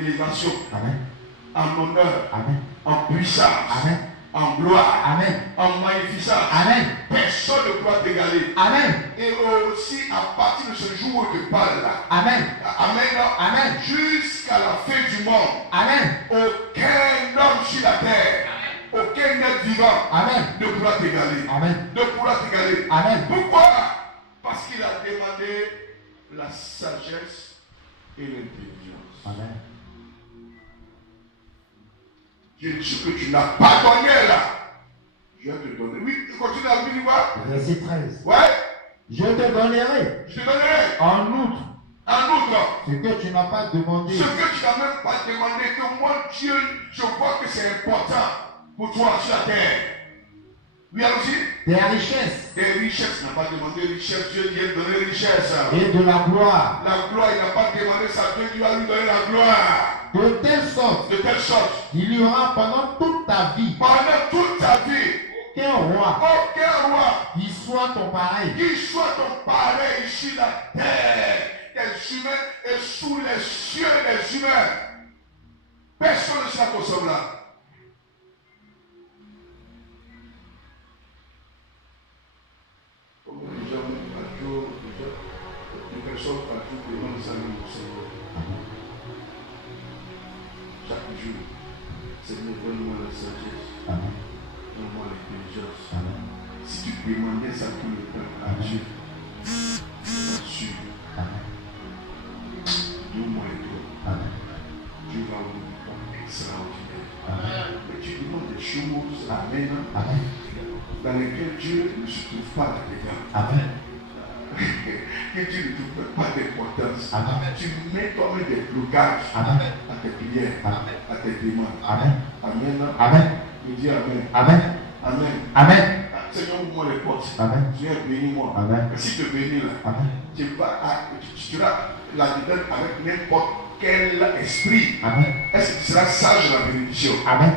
élévation, Amen. en honneur, Amen. en puissance, Amen. en gloire, Amen. en magnificence. Amen. Personne ne pourra t'égaler. Amen. Et aussi, à partir de ce jour où je te parle là, Amen. Amen. Amen. Jusqu'à la fin du monde, Amen. aucun homme sur la terre, aucun être vivant Amen. ne pourra t'égaler. Amen. Ne pourra t'égaler. Amen. Pourquoi? Parce qu'il a demandé la sagesse et l'intelligence. Amen. Dieu dit ce que tu n'as pas donné là. Je vais te donner. Oui, continue à dire quoi? Verset 13. Ouais. Je te donnerai Je te donnerai. en outre En outre, ce que tu n'as pas demandé. ce que tu n'as même pas demandé, que moi, Dieu, je vois que c'est important pour toi sur la terre. Oui, allons-y. Des richesses Des richesses, il n'a pas demandé richesse, Dieu vient de donner richesse. et de la gloire. La gloire, il n'a pas demandé ça, Dieu va lui donner la gloire. De telle sorte De telle sorte, qu'il y aura pendant toute ta vie pendant toute ta vie, aucun roi aucun roi qui soit ton pareil. qui soit ton pareil sur la terre, des humains et sous les cieux des humains. Personne ne sera ton semblable. Comme les gens, les personnes partout demandent ça au Seigneur. Chaque jour, Seigneur, donne-moi la sagesse, Amen. donne-moi l'intelligence. Amen. Si tu demandais ça tout le temps à Dieu, sûr, Amen. nous-moi et toi, Amen. Dieu va vous rendre extraordinaire. Amen. Mais tu demandes des choses, Amen, Amen. dans lesquelles Dieu ne se trouve pas là-dedans. Amen. Que Dieu ne trouve pas d'importance. Amen. Tu mets toi-même des blocages Amen. à tes prières, Amen. à tes demandes. Amen. Amen. Amen. Je dis Amen. Amen. Amen. Amen. Seigneur, ouvre-moi les portes. Amen. Seigneur, bénis-moi. Amen. Et si tu bénis là, Amen. tu seras là-dedans avec n'importe quel esprit. Amen. Est-ce que tu seras sage dans la bénédiction? Amen.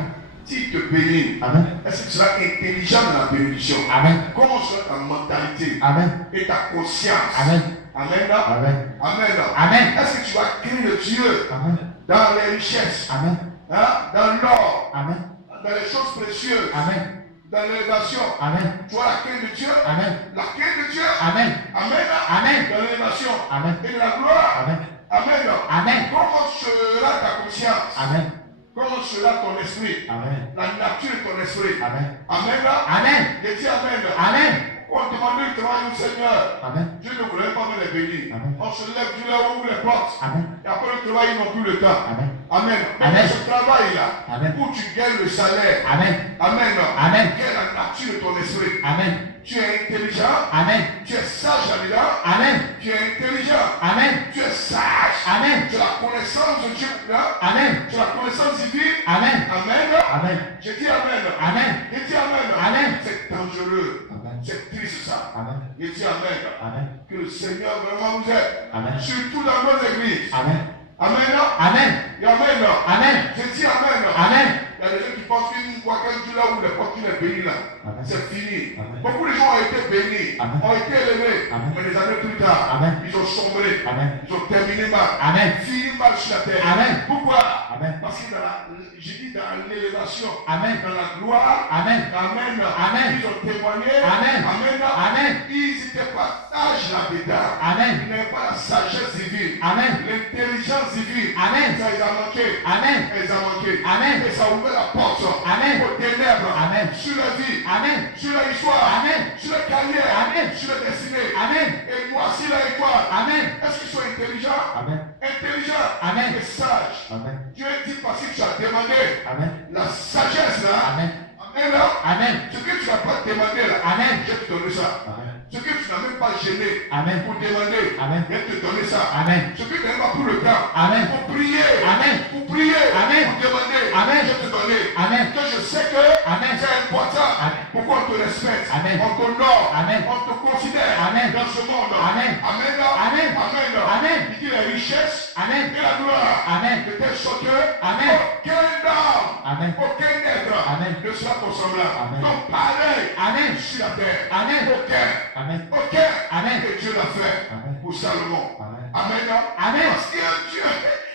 S'il te bénit, Amen. est-ce que tu seras intelligent dans la bénédiction? Amen. Comment sera ta mentalité Amen. et ta conscience? Amen. Amen. Amen. Amen. Amen. Est-ce que tu vas craindre Dieu Amen. dans les richesses, Amen. hein, dans l'or, Amen. dans les choses précieuses, Amen. dans l'élévation? Amen. Tu vois la crainte de Dieu? Amen. La crainte de Dieu? Amen. Amen. Amen. Dans l'élévation Amen. et de la gloire? Amen. Amen. Amen. Comment sera ta conscience? Amen. Comment sera ton esprit? Amen. La nature de ton esprit? Amen. Amen. Amen. Je dis Amen. Amen. On demandait le travail au Seigneur. Amen. Dieu ne voulait pas me les bénir. Amen. On se lève, Dieu leur ouvre les portes. Amen. Et après le travail, ils n'ont plus le temps. Amen. Amen. Mais Amen. ce travail-là, Amen. où tu gagnes le salaire. Amen. Amen. Amen. Quelle est la nature de ton esprit? Amen. Tu es intelligent. Amen. Tu es sage là-dedans. Amen. Tu es intelligent. Amen. Tu es sage. Amen. Tu as la connaissance de Dieu là. Amen. Tu as la connaissance divine. Amen. Amen. Amen. Je dis Amen. Amen. Je dis Amen. Amen. C'est dangereux. Amen. C'est triste ça. Amen. Je dis Amen. Amen. Que le Seigneur vraiment nous aide. Amen. Surtout dans nos églises. Amen. Amen. Amen. Et Amen. Amen. Je dis Amen. Amen. Il y a des gens qui pensent qu'une fois qu'un Dieu là où les portes est béni là, Amen. c'est fini. Amen. Beaucoup de gens ont été bénis, Amen. ont été élevés, Amen. mais des années plus tard, Amen. ils ont sombré, Amen. ils ont terminé mal, Amen. fini mal sur la terre. Amen. Pourquoi? Amen. Parce que j'ai dit dans l'élévation, Amen. dans la gloire, Amen. Amen. Amen. Ils ont témoigné, Amen. Amen. Amen. Ils n'étaient pas sages là-dedans. Amen. Ils n'avaient pas la sagesse divine, Amen. l'intelligence divine. Amen. Ça, ils ont manqué. Amen. Ils ont manqué. Amen. Et ça a ouvert la porte Amen. aux ténèbres Amen. sur la vie, Amen. sur la histoire, Amen. sur la carrière, Amen. sur la destinée. Amen. Et voici la étoile. Amen. Est-ce qu'ils sont intelligents? Amen. Intelligents Amen. et sages. Amen. Dieu dit parce que tu as demandé Amen. la sagesse là. Amen. Amen là. Amen. Ce que tu n'as pas demandé là. Amen. Je vais te donner ça. Amen. Ce que tu n'as même pas gêné Amen. pour demander. Amen. Je vais te donner ça. Amen. Ce que tu n'as pas pris le temps Amen. pour prier. Amen. Pour prier. Amen. Pour demander. Amen. Je vais te donner. Amen. Que je sais que Amen. c'est important. Amen. Pourquoi on te respecte? Amen. On t'honore. Amen. On te considère Amen. dans ce monde. Amen. Amen. Amen. Amen. Amen. Il dit la richesse Amen. et la gloire. Amen. De telle sorte que Amen. aucun homme, Amen. aucun être Amen. ne sera ton semblable. Amen. Donc pareil Amen. sur la terre. Amen. Aucun. Amen. Aucun. Amen. Et Dieu l'a fait Amen. pour Salomon. Amen. Amen. Amen. Parce que Dieu.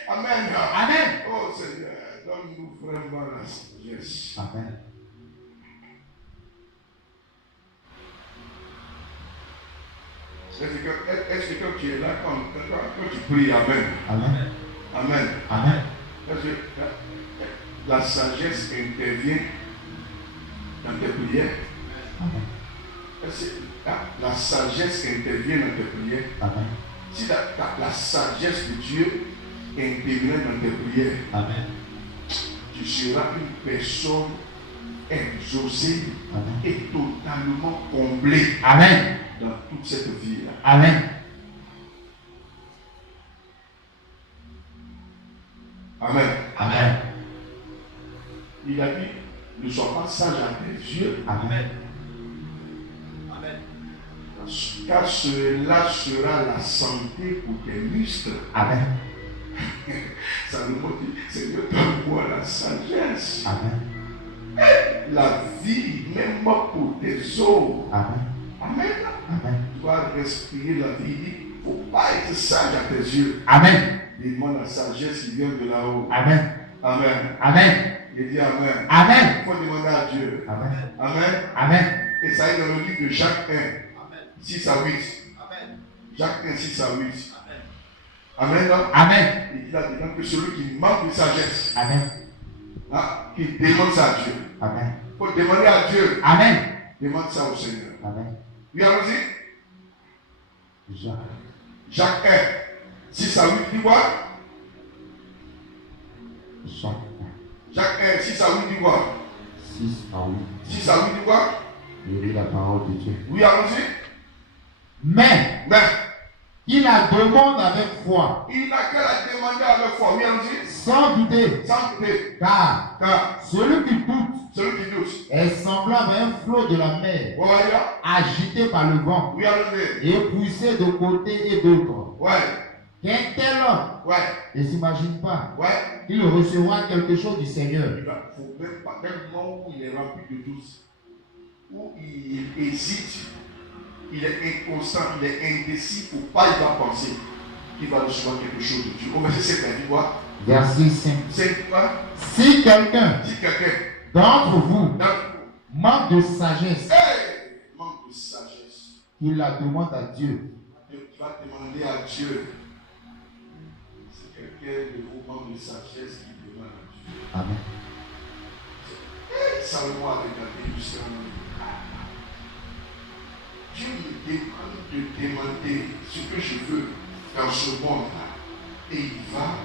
Amen. Amen. Donne-nous vraiment la sagesse. Amen. Est-ce que quand tu es là, quand tu pries, Amen. Amen. Amen. Amen. Parce que la sagesse intervient dans tes prières. Amen. Est-ce que la sagesse intervient dans tes prières? Amen. Si la sagesse de Dieu intervient dans tes prières, Amen. tu seras une personne exaucée Amen. et totalement comblée Amen. dans toute cette vie-là. Amen. Amen. Amen. Il a dit, ne sois pas sage à tes yeux, Amen. car cela sera la santé pour tes muscles. Amen. Salomon dit, Seigneur, donne-moi la sagesse, Amen. la vie, même pour tes os. Amen. Amen. Amen. Tu dois respirer la vie. Il ne faut pas être sage à tes yeux. Amen. Demande la sagesse qui vient de là-haut. Amen. Amen. Amen. Il dit Amen. Amen. Il faut demander à Dieu. Amen. Amen. Amen. Et ça est dans le livre de Jacques 1, 6 à 8. Jacques 1, 6 à 8. Amen. Amen. Il dit là-dedans que celui qui manque de sagesse, Amen. qui demande ça à Dieu. Amen. Il faut demander à Dieu. Amen. Demande ça au Seigneur. Amen. Oui, allons-y. Jacques 1, 6 à 8, dis quoi? Jacques 1, 6 à 8, dis quoi? 6 à 8. 6 à 8, dis quoi? Je lis la parole de Dieu. Oui, allons-y. Mais Mais il la demande avec foi, il n'a qu'à la demander avec foi. Oui, allons-y. sans douter, Sans douter. car celui qui doute Celui qui doute. est semblable à un flot de la mer, Vous voyez là? agité par le vent Oui, allons-y. et poussé de côté et d'autre. Ouais. Qu'un tel homme Ouais. ne s'imagine pas Ouais. qu'il recevra quelque chose du Seigneur. Il ne faut même pas, tellement où il est rempli de doute, où il hésite, il est inconstant, il est indécis, pour pas il va penser qu'il va recevoir quelque chose de Dieu. Au verset 7, il dit quoi? Verset 5. C'est quoi? Si quelqu'un Si quelqu'un d'entre vous dans manque de sagesse, manque de sagesse, il la demande à Dieu. tu vas demander à Dieu. Si quelqu'un de vous manque de sagesse, il demande à Dieu. Amen. Salomon a regardé jusqu'à Dieu me demande de demander ce que je veux dans ce monde-là. Et il va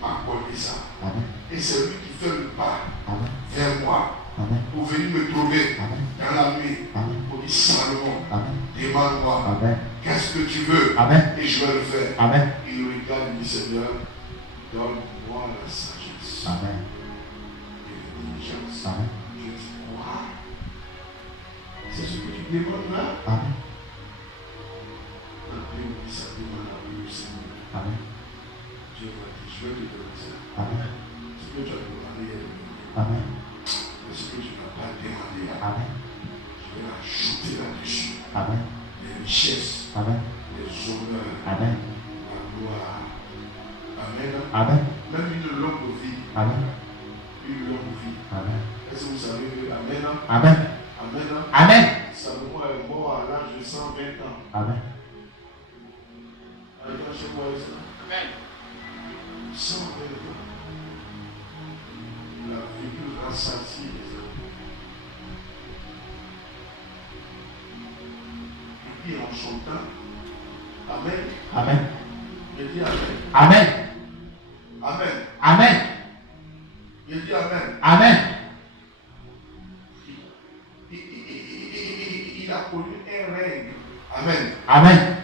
m'accorder ça. Amen. Et c'est lui qui fait le pas Amen. vers moi Amen. pour venir me trouver Amen. dans la nuit. Amen. Pour dire Salomon, Amen. demande-moi Amen. qu'est-ce que tu veux Amen. et je vais le faire. Amen. Il regarde et dit Seigneur, donne-moi la sagesse Amen. et l'intelligence. Amen. Je dis quoi? C'est ce que tu demandes là? Amen. La Bible dit ça demande à Dieu, Seigneur. Amen. Dieu va dire, je vais te donner ça. Amen. Ce que tu as demandé, il y a demandé. Amen. Mais ce que tu n'as pas demandé, Amen. je vais ajouter là-dessus Amen. les richesses, Amen. les honneurs, Amen. la gloire. Amen. Amen. Même une longue vie. Amen. Une longue vie. Amen. Est-ce que vous savez que Amen? Amen. Amen. Amen. Salomon est mort à l'âge de 120 ans. Amen. Attends, chez moi, ça. Amen. 120 ans. Il a vécu rassasié les hommes. Et puis en son temps, Amen. Amen. Il dit Amen. Amen. Amen. Amen. Il dit Amen. Amen. Il a connu un règne. Amen. Amen.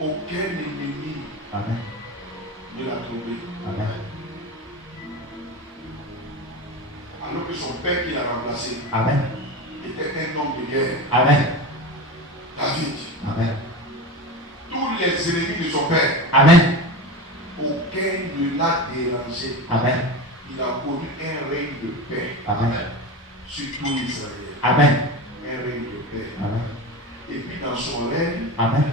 Aucun ennemi Amen. ne l'a trouvé. Amen. Alors que son père qui l'a remplacé Amen. était un homme de guerre. Amen. David. Amen. Tous les ennemis de son père, Amen. aucun ne l'a dérangé. Amen. Il a connu un règne de paix. Amen. sur tout Israël. Amen. Un règne de paix. Amen. Et puis dans son règne, Amen.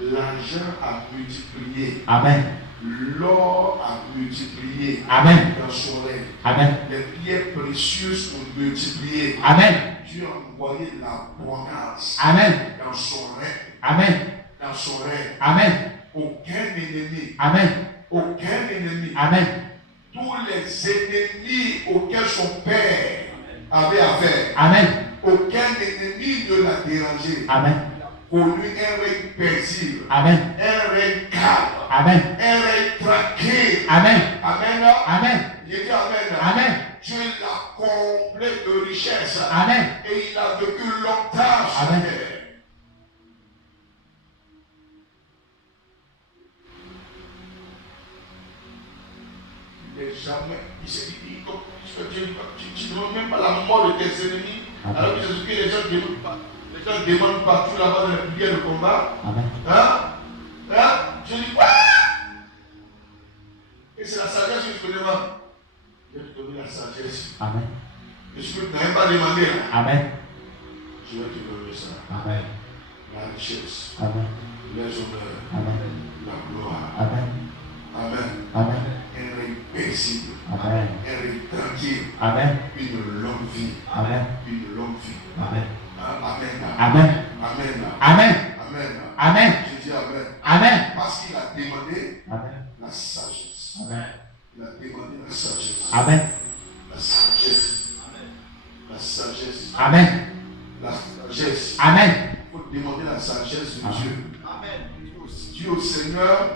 l'argent a multiplié. Amen. L'or a multiplié. Amen. Dans son règne. Amen. Les pierres précieuses ont multiplié. Amen. Dieu a envoyé l'abondance Amen. dans son règne. Amen. Dans son règne. Amen. Aucun ennemi. Amen. Aucun ennemi. Amen. Tous les ennemis auxquels son père avait affaire. Amen. Aucun ennemi ne l'a dérangé. Amen. Pour lui, un règne paisible. Amen. Un règne calme. Amen. Un règne tranquille. Amen. Amen. Amen. J'ai dit Amen. Amen. Dieu l'a comblé de richesse. Amen. Et il a vécu longtemps sur Amen. terre. Il n'est jamais. Il s'est dit, tu ne demandes même pas la mort de tes ennemis. Amen. Alors que c'est ce que les gens demandent pas. Les gens demandent partout là-bas dans les prières de combat. Amen. Hein? Hein? Je dis, quoi? Et c'est la sagesse que je te demande. Je vais te donner la sagesse. Amen. Et ce que tu n'as même pas demandé là, Amen. je vais te donner ça. Amen. La richesse, Amen. les honneurs, Amen. la gloire. Amen. Amen. Amen. Un règne paisible. Amen. Un règne tranquille. Amen. Une longue vie. Amen. Une longue vie. Amen. Amen. Amen. Amen. Amen. Amen. Amen. Je dis Amen. Amen. Parce qu'il a demandé Amen. la sagesse. Amen. Il a demandé la sagesse. Amen. La sagesse. La sagesse. Amen. La sagesse. Amen. Il faut demander la sagesse de Amen. Dieu. Dieu au Seigneur,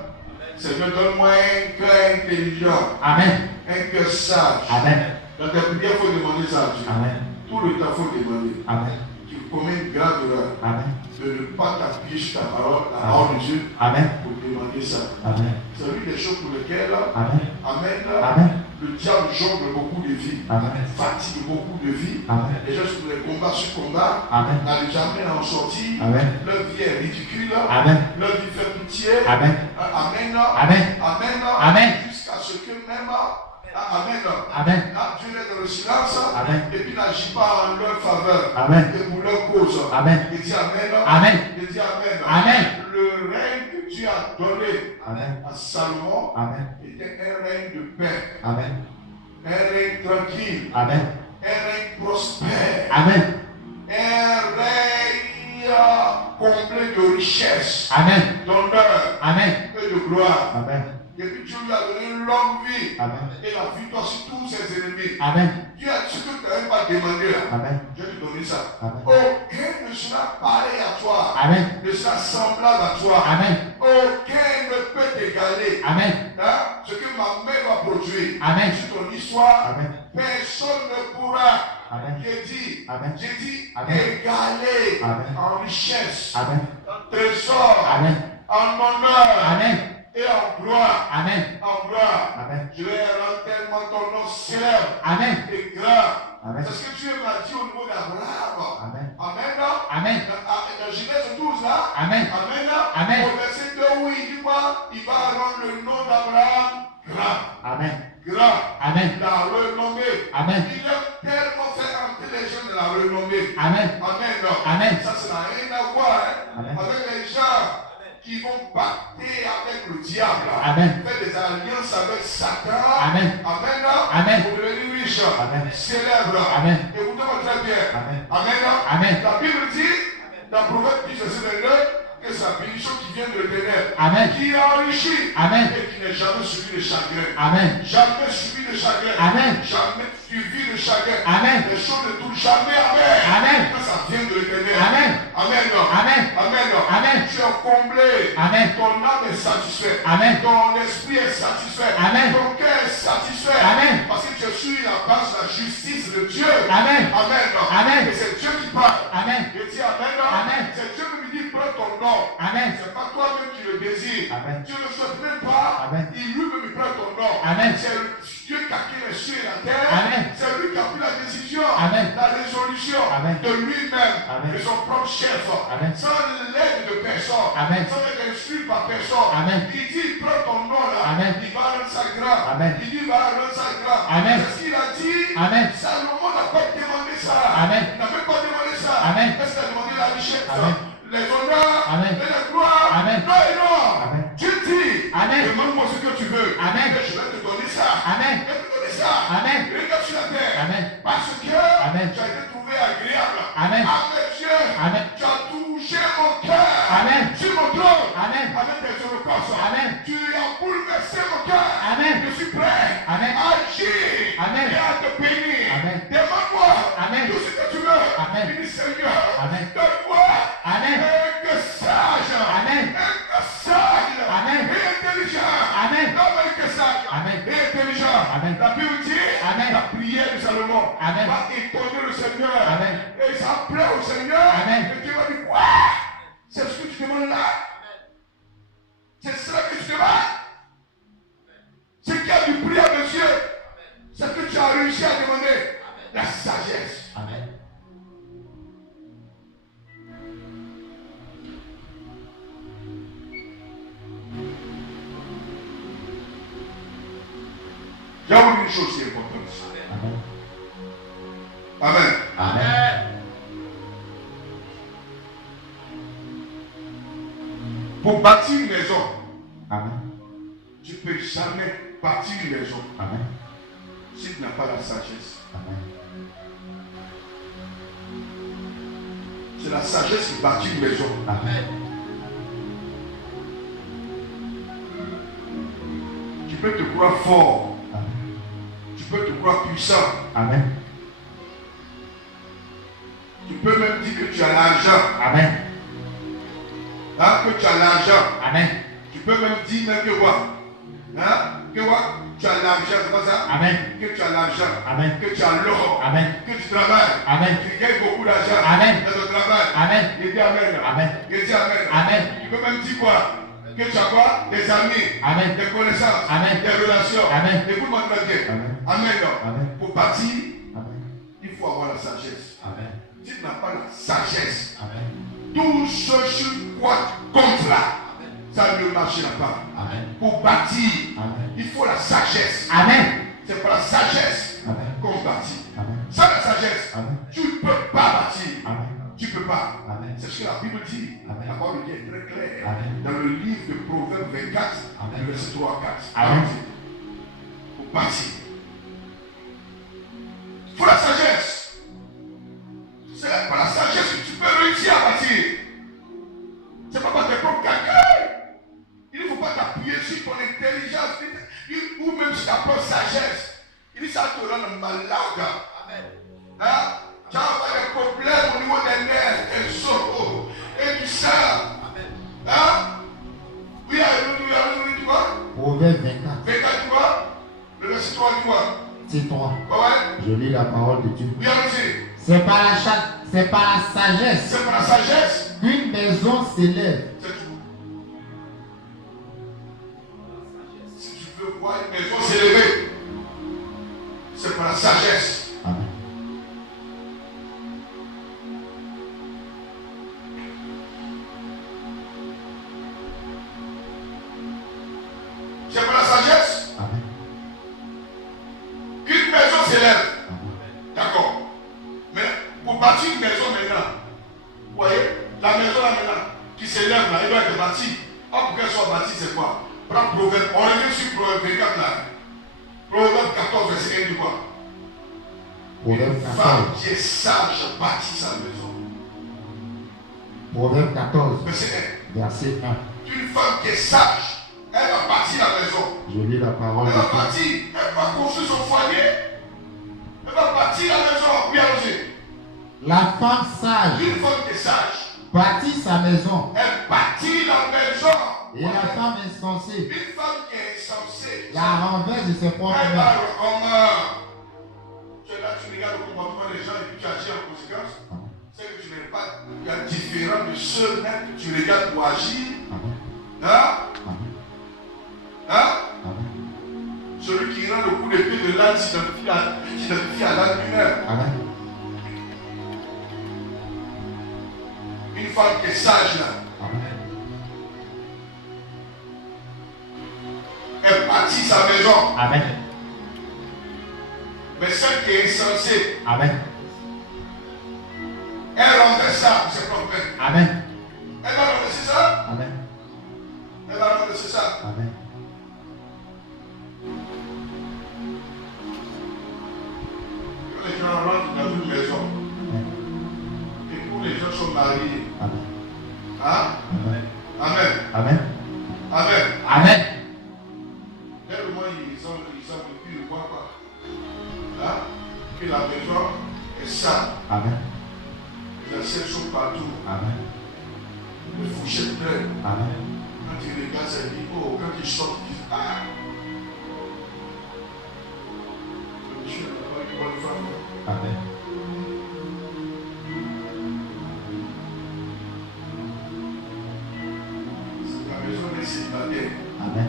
Seigneur, donne-moi un cœur intelligent, Amen. un cœur sage. Amen. Dans ta prière, il faut demander ça à Dieu. Amen. Tout le temps, il faut demander. Amen. Tu commets une grave erreur Amen. de ne pas t'appuyer sur ta parole, la parole de Dieu, Amen. pour demander ça. Amen. C'est l'une des choses pour lesquelles, Amen. Amen, Amen. le diable jongle beaucoup de vies, Amen. fatigue beaucoup de vies. Amen. Les gens sur les combats sur combat Amen. n'arrivent jamais à en sortir. Amen. Leur vie est ridicule. Amen. Leur vie fait pitié. Amen. Amen. Amen. Amen. Amen. Jusqu'à ce que même. Amen. Amen. Dieu est dans le silence. Amen. Et puis n'agit pas en leur faveur. Amen. Et pour leur cause. Amen. Il dit Amen. Amen. Il dit Amen. Amen. Le règne que Dieu a donné Amen. à Salomon Amen. était un règne de paix. Amen. Un règne tranquille. Amen. Un règne prospère. Amen. Un règne comblé de richesse, Amen. d'honneur Amen. et de gloire. Amen. Et puis Dieu lui a donné une longue vie Amen. et la victoire sur tous ses ennemis. Amen. Dieu a ce que tu n'avais pas demandé là. Amen. Je vais te donner ça. Amen. Aucun ne sera pareil à toi, Amen. ne sera semblable à toi. Amen. Aucun ne peut t'égaler. Amen. Hein? Ce que ma mère va produire Amen. sur ton histoire, Amen. personne ne pourra. Amen. Amen. J'ai dit Amen. égaler Amen. en richesse, Amen. en trésor, Amen. en honneur Amen. et en gloire. Amen. En gloire. Amen. Je vais rendre tellement ton nom célèbre Amen. et grand. Amen. C'est ce que Dieu m'a dit au niveau d'Abraham. Amen. Amen. Amen. Dans Genèse 12 là. Amen. Amen. Amen. Au verset 2 où il dit quoi? Il va rendre le nom d'Abraham grand. Amen. Grand. Amen. La renommée. Amen. Il a tellement fait entrer les gens de la renommée. Amen. Amen. Amen. Ça n'a rien à voir Amen. avec les gens qui vont pacter avec le diable. Amen. Faire des alliances avec Satan. Amen. Amen. Amen. Pour devenir riche. Amen. Célèbre. Amen. Écoutez-moi très bien. Amen. Amen. Amen. La Bible dit, dans Proverbe 10, verset 22, que c'est la bénédiction qui vient de l'éternel, Amen. qui enrichit Amen. et qui n'est jamais suivi de chagrin. Amen. Jamais suivi de chagrin. Amen. Jamais suivi de chagrin. Amen. Les choses ne touchent jamais. Amen. Amen. Que ça vient de l'éternel. Amen. Amen. Amen. Amen. Amen. Tu es comblé. Amen. Ton âme est satisfaite. Amen. Ton esprit est satisfait. Amen. Ton cœur est satisfait. Amen. Parce que tu es sur la base de la justice de Dieu. Amen. Amen. Amen. Et c'est Dieu qui parle. Amen. Je dis Amen. Amen. C'est Dieu qui me dit prends ton nom. Amen. C'est pas toi-même qui le désire. Amen. Tu ne le souhaites même pas. Amen. Il lui-même il prend ton nom. Amen. C'est Dieu qui a créé les cieux et la terre. Amen. C'est lui qui a pris la décision. Amen. La résolution Amen. de lui-même. Amen. De son propre chef. Amen. Sans l'aide de personne. Amen. Sans être instruit par personne. Amen. Il dit prends ton nom là. Amen. Il va rendre ça grand. Amen. Il dit il va rendre ça grand. Amen. C'est ce qu'il a dit. Amen. Salomon n'a pas demandé ça. Amen. Il n'a même pas demandé ça. Amen. Est-ce qu'il a demandé la richesse? Amen. Les honneurs, Amen. et la gloire? Amen. Non et non. Amen. Dieu dit, Amen. demande-moi ce que tu veux. Amen. Et je vais te donner ça. Amen. Je vais te donner ça. Amen. Regarde sur la terre. Amen. Parce que Amen. tu as été trouvé agréable. Amen. À mes yeux. Amen. Tu as touché mon cœur. Amen. Sur mon trône. Amen. Avec tes holocaustes. Amen. Tu as bouleversé mon cœur. Amen. Je suis prêt Amen. à agir Amen. et à te bénir. Amen. Demande-moi Amen. tout ce que tu veux. Amen. Il dit Seigneur, Amen. donne-moi Amen. un cœur sage. Amen. Un cœur sage. Amen. Et intelligent. Amen. Donne-moi un cœur sage. Amen. Et intelligent. Amen. La Bible dit, Amen. la prière de Salomon Amen. va étonner le Seigneur. Amen. Et ça plaît au Seigneur. Amen. Et Dieu va dire, quoi? C'est ce que tu demandes là. C'est cela que tu demandes. Ce qui a du prix à mes yeux, c'est ce que tu as réussi à demander. La sagesse. Amen. J'ai envie une chose qui est importante. Amen. Amen. Amen. Pour bâtir une maison, Amen. tu ne peux jamais bâtir une maison Amen. si tu n'as pas la sagesse. Amen. C'est la sagesse qui bâtit une maison. Amen. Tu peux te croire fort. Amen. Tu peux te croire puissant. Amen. Tu peux même dire que tu as l'argent. Amen. Hein, que tu as l'argent. Amen. Tu peux même dire même que quoi? Hein? Que quoi? Tu as l'argent, c'est pas ça? Amen. Que tu as l'argent. Amen. Que tu as l'or. Amen. Que tu travailles. Amen. Tu gagnes beaucoup d'argent. Amen. Dans ton travail. Amen. Et dis Amen. Amen. Et dis Amen. Amen. Tu peux même dire quoi? Que tu as quoi? Des amis. Amen. Des connaissances. Amen. Des relations. Amen. Écoute-moi très bien. Amen. Amen. Amen. Pour bâtir, Amen. il faut avoir la sagesse. Amen. Si tu n'as pas la sagesse, Amen. tout ce sur quoi tu comptes là, ça ne marchera pas. Amen. Pour bâtir, Amen. il faut la sagesse. Amen. C'est par la sagesse Amen. qu'on bâtit. Amen. Sans la sagesse, Amen. tu ne peux pas bâtir. Amen. Tu ne peux pas. Amen. C'est ce que la Bible dit. Amen. La parole de Dieu est très claire. Amen. Dans le livre de Proverbes 24, Amen. le verset 3 à 4. Amen. Pour bâtir. Il faut la sagesse. C'est par la sagesse que tu peux réussir à bâtir. C'est pas par tes propres calculs. Il ne faut pas t'appuyer sur ton intelligence ou même sur ta propre sagesse. Il dit ça te rend malade. Amen. Hein? Tu as des problèmes au niveau des nerfs, des os et du sang. Amen. Hein? Oui, alléluia, tu vois? Proverbe 24. 24, tu vois? Le verset 3, tu vois? C'est 3. Ouais. Je lis la parole de Dieu. Oui, allons-y. C'est par la sagesse C'est par la sagesse. qu'une maison s'élève. C'est tout. Si tu veux voir une maison s'élever, c'est par la sagesse. Amen. C'est par la sagesse Amen. qu'une maison s'élève. Amen. D'accord. Mais pour bâtir une maison maintenant, vous voyez, la maison là maintenant, qui s'élève là, elle doit être bâtie. Ah, pour qu'elle soit bâtie, c'est quoi? Prends Proverbe, on revient sur Proverbe 24 là. Proverbe 14, verset 1 du quoi? Proverbe Une femme 14. qui est sage bâtit sa maison. Proverbe 14, Verset verset 1. 1. Une femme qui est sage, elle va bâtir la maison. Je lis la parole Elle de va Dieu. bâtir, elle va construire son foyer. Elle va bâtir la maison. Oui, allons-y. La femme sage Une femme qui est sage, bâtit sa maison, elle bâtit la maison. et la femme insensée Une femme qui est insensée, la renverse de ses propres elle mains. va comment? Tu es là, tu regardes le comportement des gens et puis tu agis en conséquence. C'est que tu n'es pas. Il y a différent de ceux même que tu regardes pour agir. Amen. Hein? Amen. Hein? Amen. Celui qui rend le coup d'épée de l'âne s'identifie à l'âne lui-même. Amen. Une femme qui est sage là, Amen. elle bâtit sa maison. Amen. Mais celle qui est insensée, Amen. Elle rendait ça pour ses propres mains. Amen. Elle va renverser ça. Amen. Elle va renverser ça. Amen. Quand les gens rentrent dans une maison, et pour les gens sont mariés, Amen. hein? Amen. Amen. Amen. Amen. Amen. Dès le moment où ils ont depuis le voient pas. Hein? Que la maison est sale. Amen. Les assiettes sont partout. Amen. Les fourchettes pleines. Amen. Quand ils regardent, ça dit, oh, quand ils sortent, ils disent, ah! Le monsieur n'a pas une bonne femme. Amen. La maison est célibataire. Amen.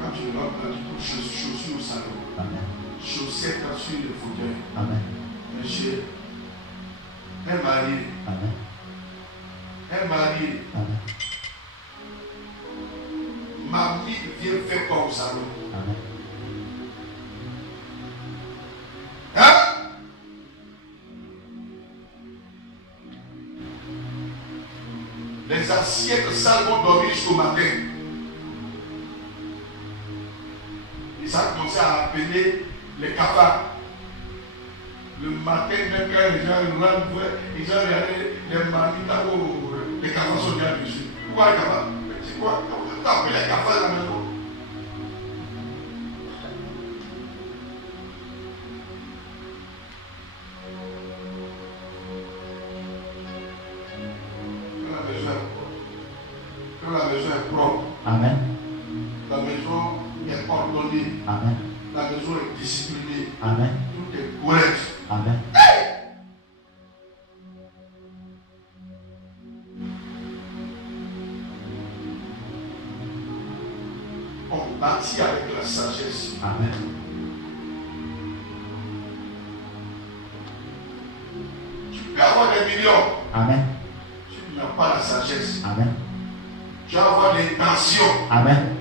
Quand tu rentres, tu touches chaussures au salon. Amen. Chaussettes sur le fauteuil. Amen. Monsieur, un mari, Amen. un mari, Amen. mamie vient faire quoi au salon? Amen. Hein? Les assiettes sales vont dormir jusqu'au matin. Et ça a commencé à appeler les cafards. Le matin, même quand les gens rentrent, ils ont regardé les mamies là où les cafards sont déjà dessus. Pourquoi les cafards? C'est quoi? On a appelé les cafards à la maison. Quand la maison est propre, Amen. la maison est ordonnée, Amen. la maison est disciplinée, Amen. tout est correct. Amen. On bâtit avec la sagesse. Amen. Tu peux avoir des millions, Amen. tu n'as pas la sagesse. Amen. Tu vas avoir l'intention Amen.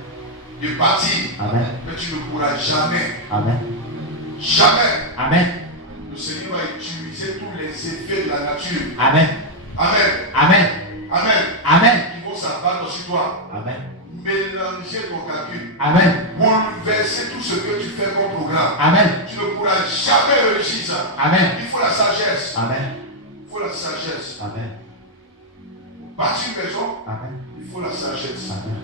de bâtir, Amen. mais tu ne pourras jamais, Amen. jamais. Amen. Le Seigneur va utiliser tous les effets de la nature. Amen. Amen. Amen. Amen. Amen. Ils vont s'abattre sur toi. Amen. Mélanger ton calcul. Amen. Bouleverser tout ce que tu fais comme programme. Amen. Tu ne pourras jamais réussir ça. Amen. Il faut la sagesse. Amen. Il faut la sagesse. Amen. Pour bâtir une maison, Amen. il faut la sagesse. Amen.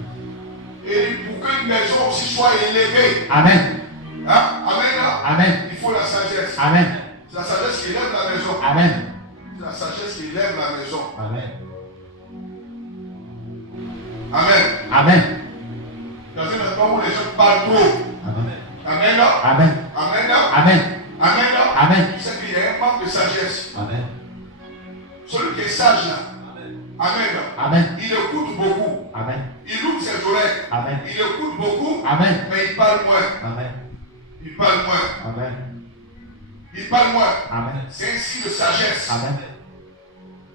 Et pour qu'une maison aussi soit élevée, Amen. hein? Amen, hein? Amen. Il faut la sagesse. Amen. C'est la sagesse qui élève la maison. Amen. C'est la sagesse qui élève la maison. Amen. Amen. Amen. Dans un endroit où les gens parlent trop. Amen. Amen, hein? Amen. Amen, hein? Amen. Amen, hein? Amen. Tu sais qu'il y a un manque de sagesse. Amen. Celui qui est sage là. Amen. Amen. Il écoute beaucoup. Amen. Il ouvre ses oreilles. Amen. Il écoute beaucoup. Amen. Mais il parle moins. Amen. Il parle moins. Amen. Il parle moins. Amen. C'est un signe de sagesse. Amen.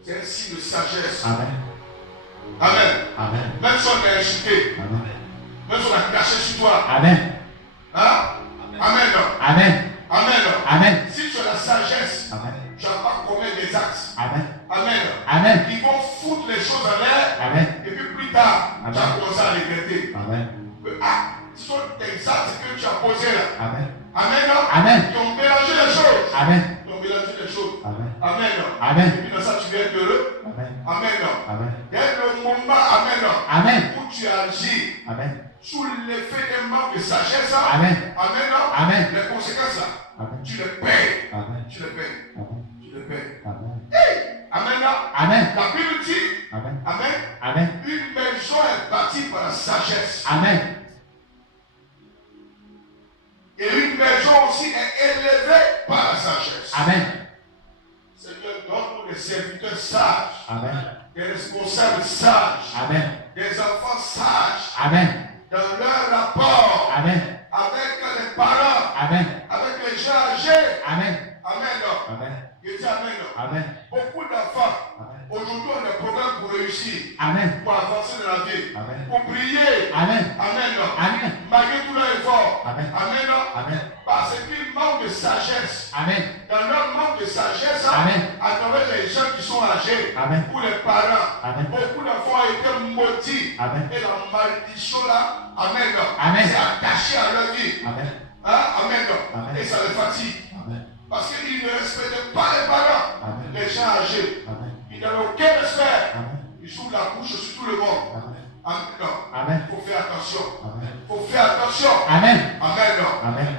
C'est un signe de sagesse. Amen. Amen. Amen. Même si on est insulté. Amen. Même si on a craché sur toi. Amen. Hein? Amen. Amen. Amen. Amen. Si tu as la sagesse, Amen. tu vas pas commettre des actes. Amen. Amen. Amen. Ils vont foutre les choses en l'air. Amen. Et puis plus tard, Amen. tu vas commencer à regretter. Amen. Ah, ce sont des actes que tu as posés là. Amen. Amen. Amen. Ils ont mélangé les choses. Amen. Ils ont mélangé les choses. Amen. Amen. Amen. Et puis dans ça, tu viens être heureux. Amen. Amen. Amen. Il y a le moment, amen, Amen. où tu agis Amen. sous l'effet d'un manque de sagesse. Amen. Amen. Amen. Les conséquences, là, Amen. tu les payes. Amen. Tu les payes. Amen. Tu les payes. Amen. Amen. Amen. La Bible dit, Amen. amen, Amen. une maison est bâtie par la sagesse. Amen. Et une maison aussi est élevée par la sagesse. Amen. Seigneur, donne-nous des serviteurs sages, Amen. des responsables sages, Amen. des enfants sages Amen. dans leur rapport Amen. avec les parents, Amen. avec les gens âgés. Amen. Amen. Amen. Je dis amen. Amen. Beaucoup d'enfants, Amen. aujourd'hui, ont des programmes pour réussir, Amen. pour avancer dans la vie, Amen. pour briller. Amen. Amen. Amen. Malgré tout leur effort. Amen. Amen. Amen. Parce qu'ils manquent de sagesse. Amen. Dans leur manque de de sagesse Amen. à travers les gens qui sont âgés Amen. ou les parents. Amen. Beaucoup d'enfants ont été maudits. Amen. Et la malédiction là, amen, Amen. c'est attaché à leur vie. Amen. Hein? Amen. Amen. Et ça les fatigue. Amen. Parce qu'ils ne respectaient pas les parents. Amen. Les gens âgés. Amen. Ils n'avaient aucun respect. Amen. Ils ouvrent la bouche sur tout le monde. Amen. Amen. Amen. Il faut faire attention. Amen. Il faut faire attention. Amen. Amen. Amen.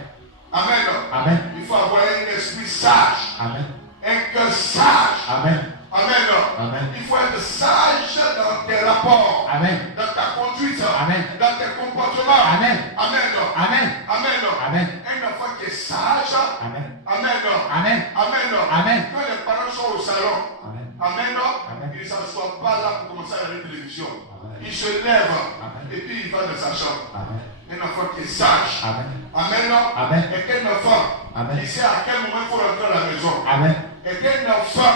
Amen. Amen. Il faut avoir un esprit sage. Amen. Un cœur sage. Amen. Amen. Amen. Il faut être sage dans tes rapports. Amen. Dans ta conduite. Amen. Dans tes comportements. Amen. Amen. Amen. Amen. Amen. Un enfant qui est sage. Amen. Amen. Amen. Amen. Amen. Quand les parents sont au salon. Amen. Amen. Amen. Il ne s'assoit pas là pour commencer à regarder la télévision. Amen. Il se lève. Amen. Et puis il va dans sa chambre. Amen. Un enfant qui est sage. Amen. Amen. Amen. Et qu'un enfant Amen. qui sait à quel moment il faut rentrer à la maison. Amen. Et qu'un enfant,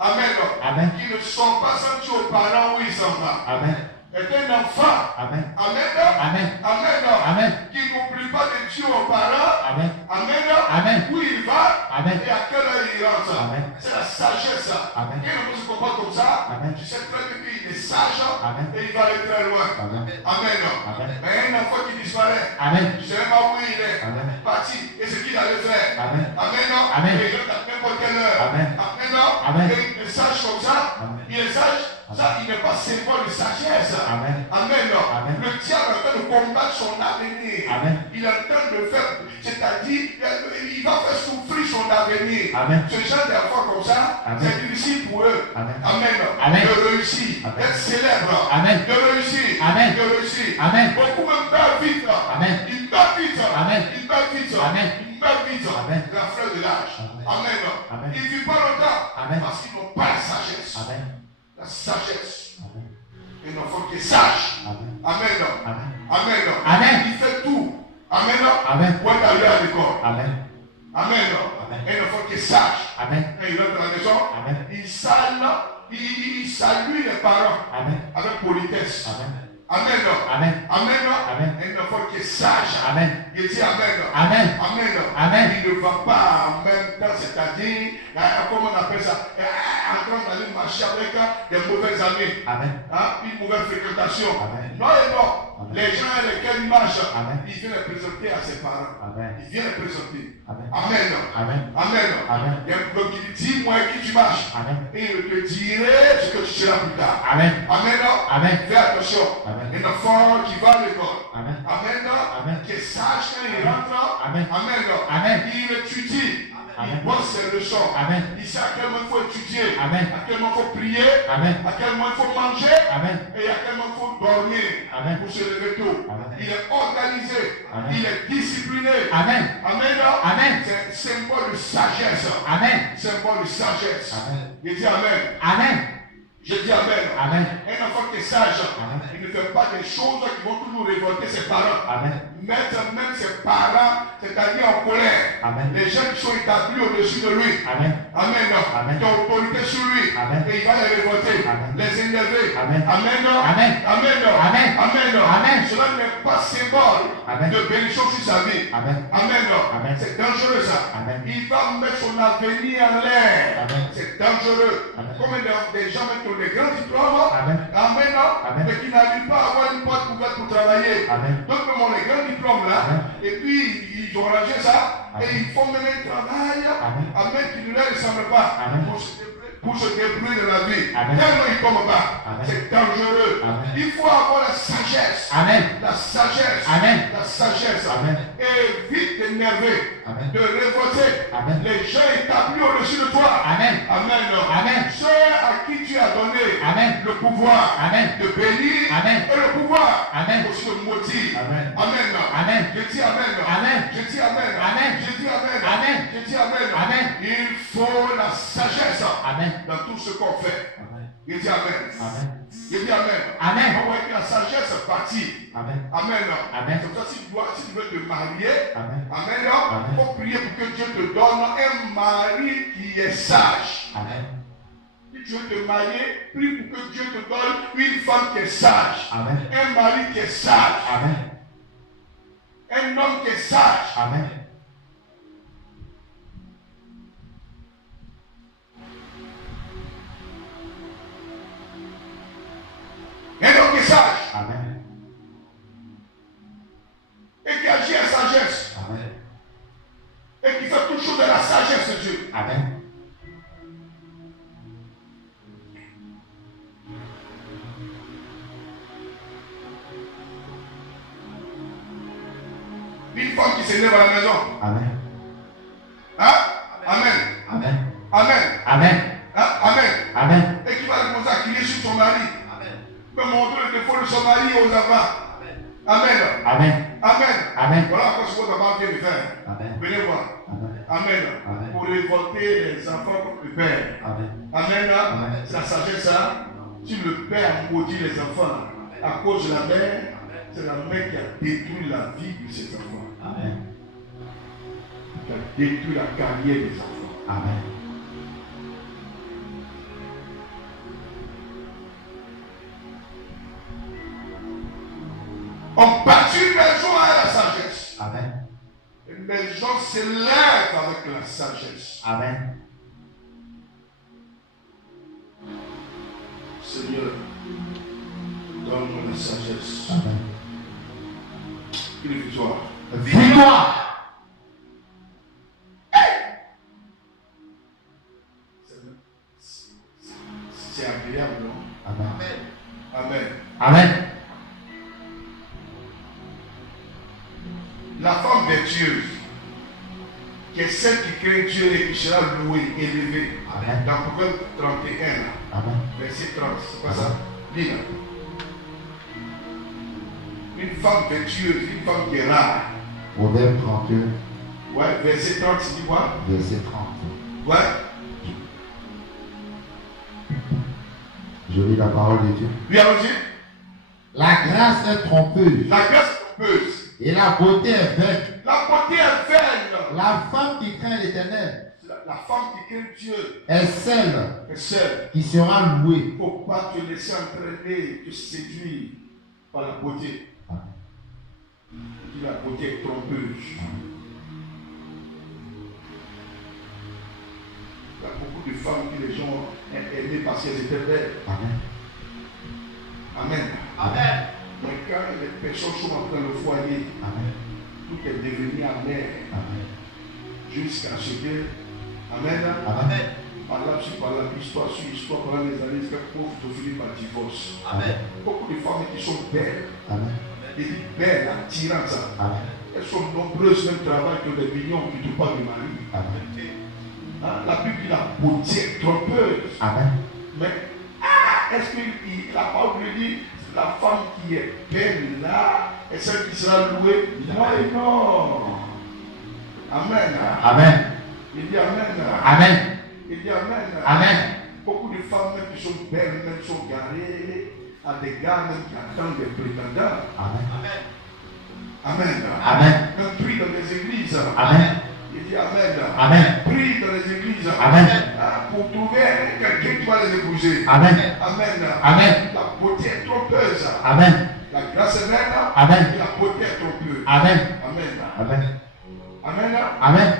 amen, Amen. qui ne sort pas sans dire aux parents où il s'en va. Amen. Et qu'un enfant, Amen. amen, Amen. amen, Amen. qui n'oublie pas de dire aux parents, Amen. amen, Amen. où il va Amen. et à quelle heure il rentre. Amen. C'est la sagesse. Amen. Quand on se comporte comme ça, Amen. tu sais très bien qu'il est sage Amen. et il va aller très loin. Amen. Amen. Amen. Mais un enfant qui disparaît, Amen. je ne sais même pas où il est, Amen. parti, et ce qu'il allait faire. Amen. Amen. Amen. Et il rentre à n'importe quelle heure. Amen. Amen. Amen. Et il est sage comme ça. Amen. Il est sage. Ça, il n'est pas symbole de sagesse. Amen. Amen. Amen. Le diable est en train de combattre son avenir. Amen. Il est en train de faire, c'est-à-dire, il va faire souffrir son avenir. Amen. Ce genre d'enfants comme ça, Amen. c'est difficile pour eux. Amen. Amen. Amen. De réussir, Amen. d'être célèbre, Amen. de réussir, Amen. de réussir. Amen. Beaucoup même meurent vite. Amen. Ils meurent vite. Amen. Ils meurent vite. Amen. Ils meurent vite. Amen. La fleur de l'âge. Amen. Amen. Amen. Ils ne vivent pas longtemps. Amen. Parce qu'ils n'ont pas la sagesse. Amen. La sagesse. Amen. Un enfant qui est sage. Amen. Amen. Amen. Amen. Amen. Il fait tout. Amen. Amen. Pour être allé à l'école. Amen. Amen. Amen. Un enfant qui est sage. Amen. Quand il rentre à la maison, Amen. il salue les parents Amen. avec politesse. Amen. Amen. Amen. Amen. Amen. Un enfant qui est sage. Amen. Il dit Amen. Amen. Amen. Amen. Il ne va pas en même temps, c'est-à-dire, comment on appelle ça, en train d'aller marcher avec des mauvais amis. Amen. Une mauvaise fréquentation. Amen. Non et non. Amen. Les gens avec lesquels il marche, Amen. il vient les présenter à ses parents. Amen. Il vient les présenter. Amen. Amen. Amen. Amen. Amen. Il y a un bloc qui dit, dis-moi qui tu marches. Amen. Et je te dirai ce que tu seras plus tard. Amen. Amen. Amen. Fais attention. Amen. Un enfant qui va à l'école. Amen. Amen. Amen. Qui est sage quand il rentre. Amen. Amen. Amen. Il étudie. Amen. Il bosse ses leçons. Amen. Il sait à quel moment il faut étudier. Amen. À quel moment il faut prier. Amen. À quel moment il faut manger. Amen. Et à quel moment il faut dormir. Amen. Pour se lever tôt. Amen. Il est organisé. Amen. Il est discipliné. Amen. Amen. Amen. C'est symbole de sagesse. Amen. Symbole de sagesse. Amen. Je dis Amen. Amen. Je dis Amen. Amen. Un enfant qui est sage, Amen. il ne fait pas des choses qui vont toujours révolter ses parents. Amen. Mettre même ses parents, c'est-à-dire en colère. Amen. Les gens qui sont établis au-dessus de lui. Amen. Amen. Amen. Qui ont autorité sur lui. Amen. Et il va les révolter. Amen. Les énerver. Amen. Amen. Amen. Amen. Amen. Amen. Amen. Cela n'est pas symbole Amen. de bénédiction sur sa vie. Amen. Amen. Amen. C'est dangereux ça. Amen. Il va mettre son avenir en l'air. Amen. C'est dangereux. Amen. Comme des gens qui ont des grands diplômes. Amen. Amen. Amen. Mais qui n'arrivent pas à avoir une porte ouverte pour travailler. Amen. Donc, comme on a les grands diplômes là, Amen. et puis ils ont rangé ça, Amen. et ils font même un travail, Amen. Amen, qui ne leur ressemble pas, Amen. pour se débrouiller de la vie. Amen. Tellement ils tombent bas. Amen. C'est dangereux. Amen. Il faut avoir la sagesse. Amen. La sagesse. Amen. La sagesse. Amen. Et vite d'énerver, Amen. de révolter Amen. les gens établis au-dessus de toi. Amen. Amen. Amen. Ceux à qui tu as donné Amen. le pouvoir Amen. de bénir Amen. et le pouvoir Amen. aussi de maudire. Amen. Amen. Amen. Je dis Amen. Amen. Je dis Amen. Amen. Je dis Amen. Amen. Je dis Amen. Amen. Il faut la sagesse Amen. dans tout ce qu'on fait. Amen. Je dis Amen. Amen. Je dis Amen. Amen. On voit que la sagesse partie. Amen. Amen. Amen. C'est pour ça si tu veux te marier, Amen. Amen. Amen. Il faut prier pour que Dieu te donne un mari qui est sage. Amen. Si tu veux te marier, prie pour que Dieu te donne une femme qui est sage. Amen. Un mari qui est sage. Amen. Un homme qui est sage. Amen. sage. Amen. Et qui agit en sagesse. Amen. Et qui fait toute chose de la sagesse de Dieu. Amen. Une femme qui s'élève à la maison. Amen. Hein? Amen. Amen. Amen. Amen. Hein? Amen. Amen. Et qui va commencer à crier sur son mari. Amen. Peut montrer le défaut de son mari aux enfants. Amen. Amen. Amen. Amen. Voilà quoi ce que votre maman vient de faire. Amen. Venez voir. Amen. Amen. Amen. Pour révolter les enfants contre le père. Amen. Amen. Amen. C'est la sagesse, ça. Si le père maudit les enfants à cause de la mère, c'est la mère qui a détruit la vie de ses enfants. Amen. Qui a détruit la carrière des enfants. Amen. On bâtit une maison à la sagesse. Amen. Une maison s'élève avec la sagesse. Amen. Seigneur, donne-moi la sagesse. Amen. Une victoire. Victoire. C'est agréable, non? Amen. Amen. Amen. La femme vertueuse, qui est celle qui craint Dieu et qui sera louée, élevée. Amen. Dans Proverbe 31, là, Amen. verset 30, c'est pas ça? Lis là. Une femme vertueuse, une femme qui est rare. Proverbe 31, Ouais, verset 30, tu dis quoi? verset 30. Ouais. Je lis la parole de Dieu. Lui allons-y. La grâce est trompeuse La grâce est trompeuse. et la beauté est vaine. La beauté est vaine. La femme qui craint l'Éternel La femme qui craint Dieu est celle est seule. qui sera louée. Il ne faut pas te laisser entraîner, te séduire par la beauté. La beauté est trompeuse. Il y a beaucoup de femmes que les gens ont aimées parce qu'elles étaient belles. Amen. Amen. Amen. Mais quand les personnes sont entrées dans le foyer, Amen. tout est devenu amer. Amen. Jusqu'à ce que, Amen, Amen. par là, histoire sur histoire, pendant les années, jusqu'à pauvre de finir par divorce. Amen. Beaucoup de femmes qui sont belles, Amen. et dit belles, attirantes, Amen. elles sont nombreuses, même travaillent que des millions qui ne trouvent pas de mari. Amen. Hein? La Bible dit la beauté est trompeuse. Amen. Mais est-ce que la parole lui dit la femme qui est belle là est celle qui sera louée? Non et non. Amen. Amen. Il dit Amen. Amen. Il dit Amen. Amen. Beaucoup de femmes même qui sont belles, même sont garées à des gars même qui attendent des prétendants. Amen. Amen. Amen. Même prie dans les églises. Amen. Il dit Amen. Amen. Prie dans les églises. Amen. Pour trouver quelqu'un qui va les épouser. Amen. Amen. Amen. La beauté est trompeuse. Amen. La grâce est vaine. Amen. Et la beauté est trompeuse. Amen. Amen. Amen. Amen. Amen.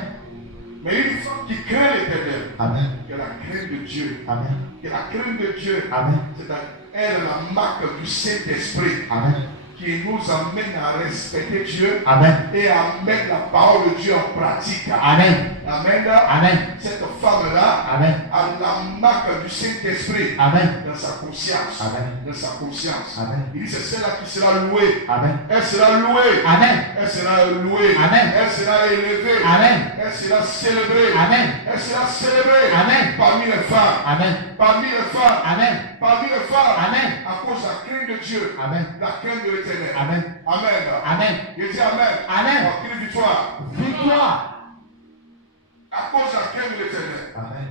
Mais une femme qui craint l'Éternel, Amen. qui a la crainte de Dieu, Amen. qui a la crainte de Dieu, Amen. c'est elle la marque du Saint-Esprit Amen. qui nous amène à respecter Dieu Amen. et à mettre la parole de Dieu en pratique. Amen. Amen. Amen. Cette femme-là Amen. a la marque du Saint-Esprit Amen. dans sa conscience. Amen. Dans sa conscience. Amen. Il dit c'est celle-là qui sera louée. Amen. Elle sera louée. Amen. Elle sera louée. Amen. Elle sera élevée. Amen. Elle sera célébrée. Amen. Elle sera célébrée. Amen. Parmi les femmes. Amen. Parmi les femmes. Amen. Parmi les femmes. Amen. À cause de la crainte de Dieu. Amen. La crainte de l'Éternel. Amen. Amen. Amen. Je dis Amen. Amen. On crie victoire. Victoire. À cause de la crainte de l'Éternel. Amen.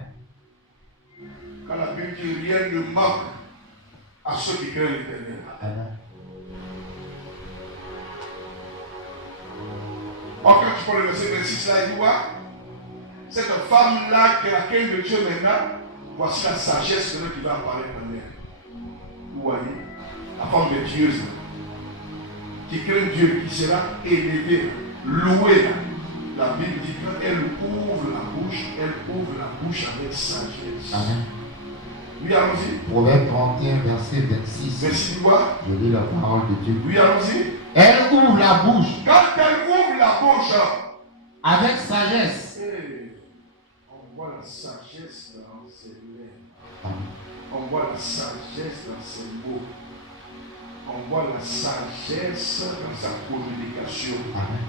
Quand la Bible dit rien ne manque à ceux qui craignent l'Éternel. Amen. Quand tu prends le verset 26 là, il dit quoi? Cette femme-là qui est la crainte de Dieu maintenant, voici la sagesse de Dieu qui va apparaître dans elle. Vous voyez? La femme vertueuse qui craint Dieu, qui sera élevée, louée. La Bible dit qu'elle ouvre la bouche avec sagesse. Amen. Oui, allons-y. Proverbe 31, verset 26. Merci du quoi? Je lis la parole de Dieu. Oui, allons-y. Elle ouvre la bouche Quand elle ouvre la bouche, avec sagesse. on voit la sagesse dans ses lèvres. Amen. On voit la sagesse dans ses mots. On voit la sagesse dans sa communication. Amen.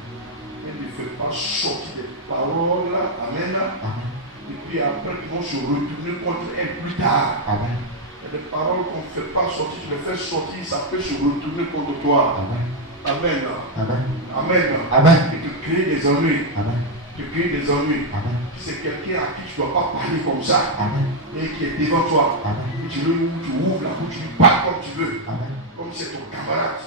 Elle ne fait pas sortir des paroles. Amen. Amen. Et puis après, ils vont se retourner contre elle plus tard. Amen. Il y a des paroles qu'on ne fait pas sortir, tu les fais sortir, ça peut se retourner contre toi. Amen. Amen. Amen. Amen. Amen. Et te créer des ennuis. Amen. Te créer des ennuis. Amen. C'est quelqu'un à qui tu ne dois pas parler comme ça. Amen. Et qui est devant toi. Amen. Et tu ouvres la bouche, tu lui parles comme tu veux. Amen. Comme c'est ton camarade.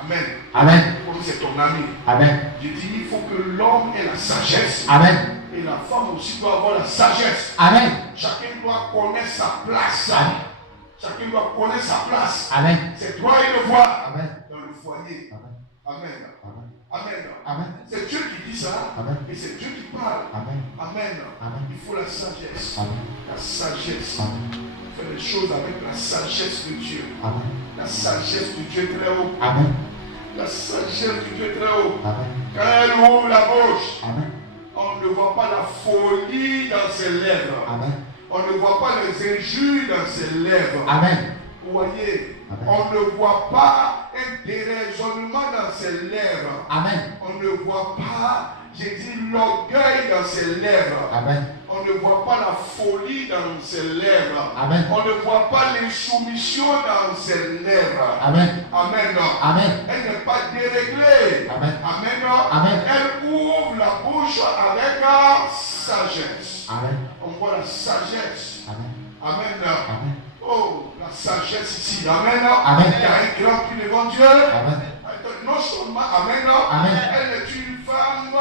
Amen. Amen. Comme c'est ton ami. Amen. Je dis, il faut que l'homme ait la sagesse. Amen. Et la femme aussi doit avoir la sagesse. Amen. Chacun doit connaître sa place. Amen. Chacun doit connaître sa place. Amen. C'est toi et le voir Amen. dans le foyer. Amen. Amen. Amen. Amen. Amen. C'est Dieu qui dit ça. Amen. Et c'est Dieu qui parle. Amen. Amen. Amen. Il faut la sagesse. Amen. La sagesse. Amen. Faire les choses avec la sagesse de Dieu. Amen. La sagesse de Dieu est très haut. Amen. La sagesse de Dieu est très haut. Amen. Quand elle ouvre la bouche, Amen. on ne voit pas la folie dans ses lèvres. Amen. On ne voit pas les injures dans ses lèvres. Amen. Vous voyez, Amen. on ne voit pas un déraisonnement dans ses lèvres. Amen. On ne voit pas, j'ai dit, l'orgueil dans ses lèvres. Amen. On ne voit pas la folie dans ses lèvres. Amen. On ne voit pas l'insoumission dans ses lèvres. Amen. Amen. Amen. Elle n'est pas déréglée. Amen. Amen. Amen. Elle ouvre la bouche avec sagesse. Amen. On voit la sagesse. Amen. Amen. Amen. Oh, la sagesse ici. Amen. Amen. Il y a un grand prix devant Dieu. Amen. Non seulement, amen. Amen. Elle est une femme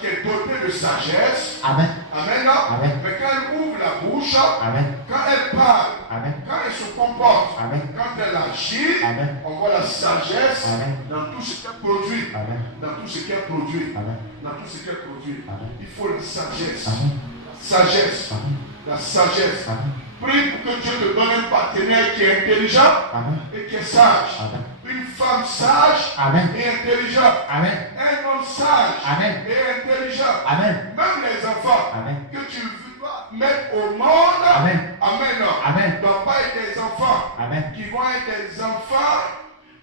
qui est dotée de sagesse. Amen. Amen. Amen. Mais quand elle ouvre la bouche, Amen. quand elle parle, Amen. quand elle se comporte, Amen. quand elle agit, Amen. on voit la sagesse Amen. dans tout ce qu'elle produit. Amen. Dans tout ce qu'elle produit. Amen. Dans tout ce qu'elle produit. Amen. Il faut la sagesse. Amen. La sagesse. Amen. La sagesse. Amen. Prie pour que Dieu te donne un partenaire qui est intelligent Amen. et qui est sage. Amen. Une femme sage Amen. et intelligente. Amen. Un homme sage Amen. et intelligent. Amen. Même les enfants Amen. que tu vas mettre au monde. Amen. Amen. Amen. Ne doivent pas être des enfants Amen. qui vont être des enfants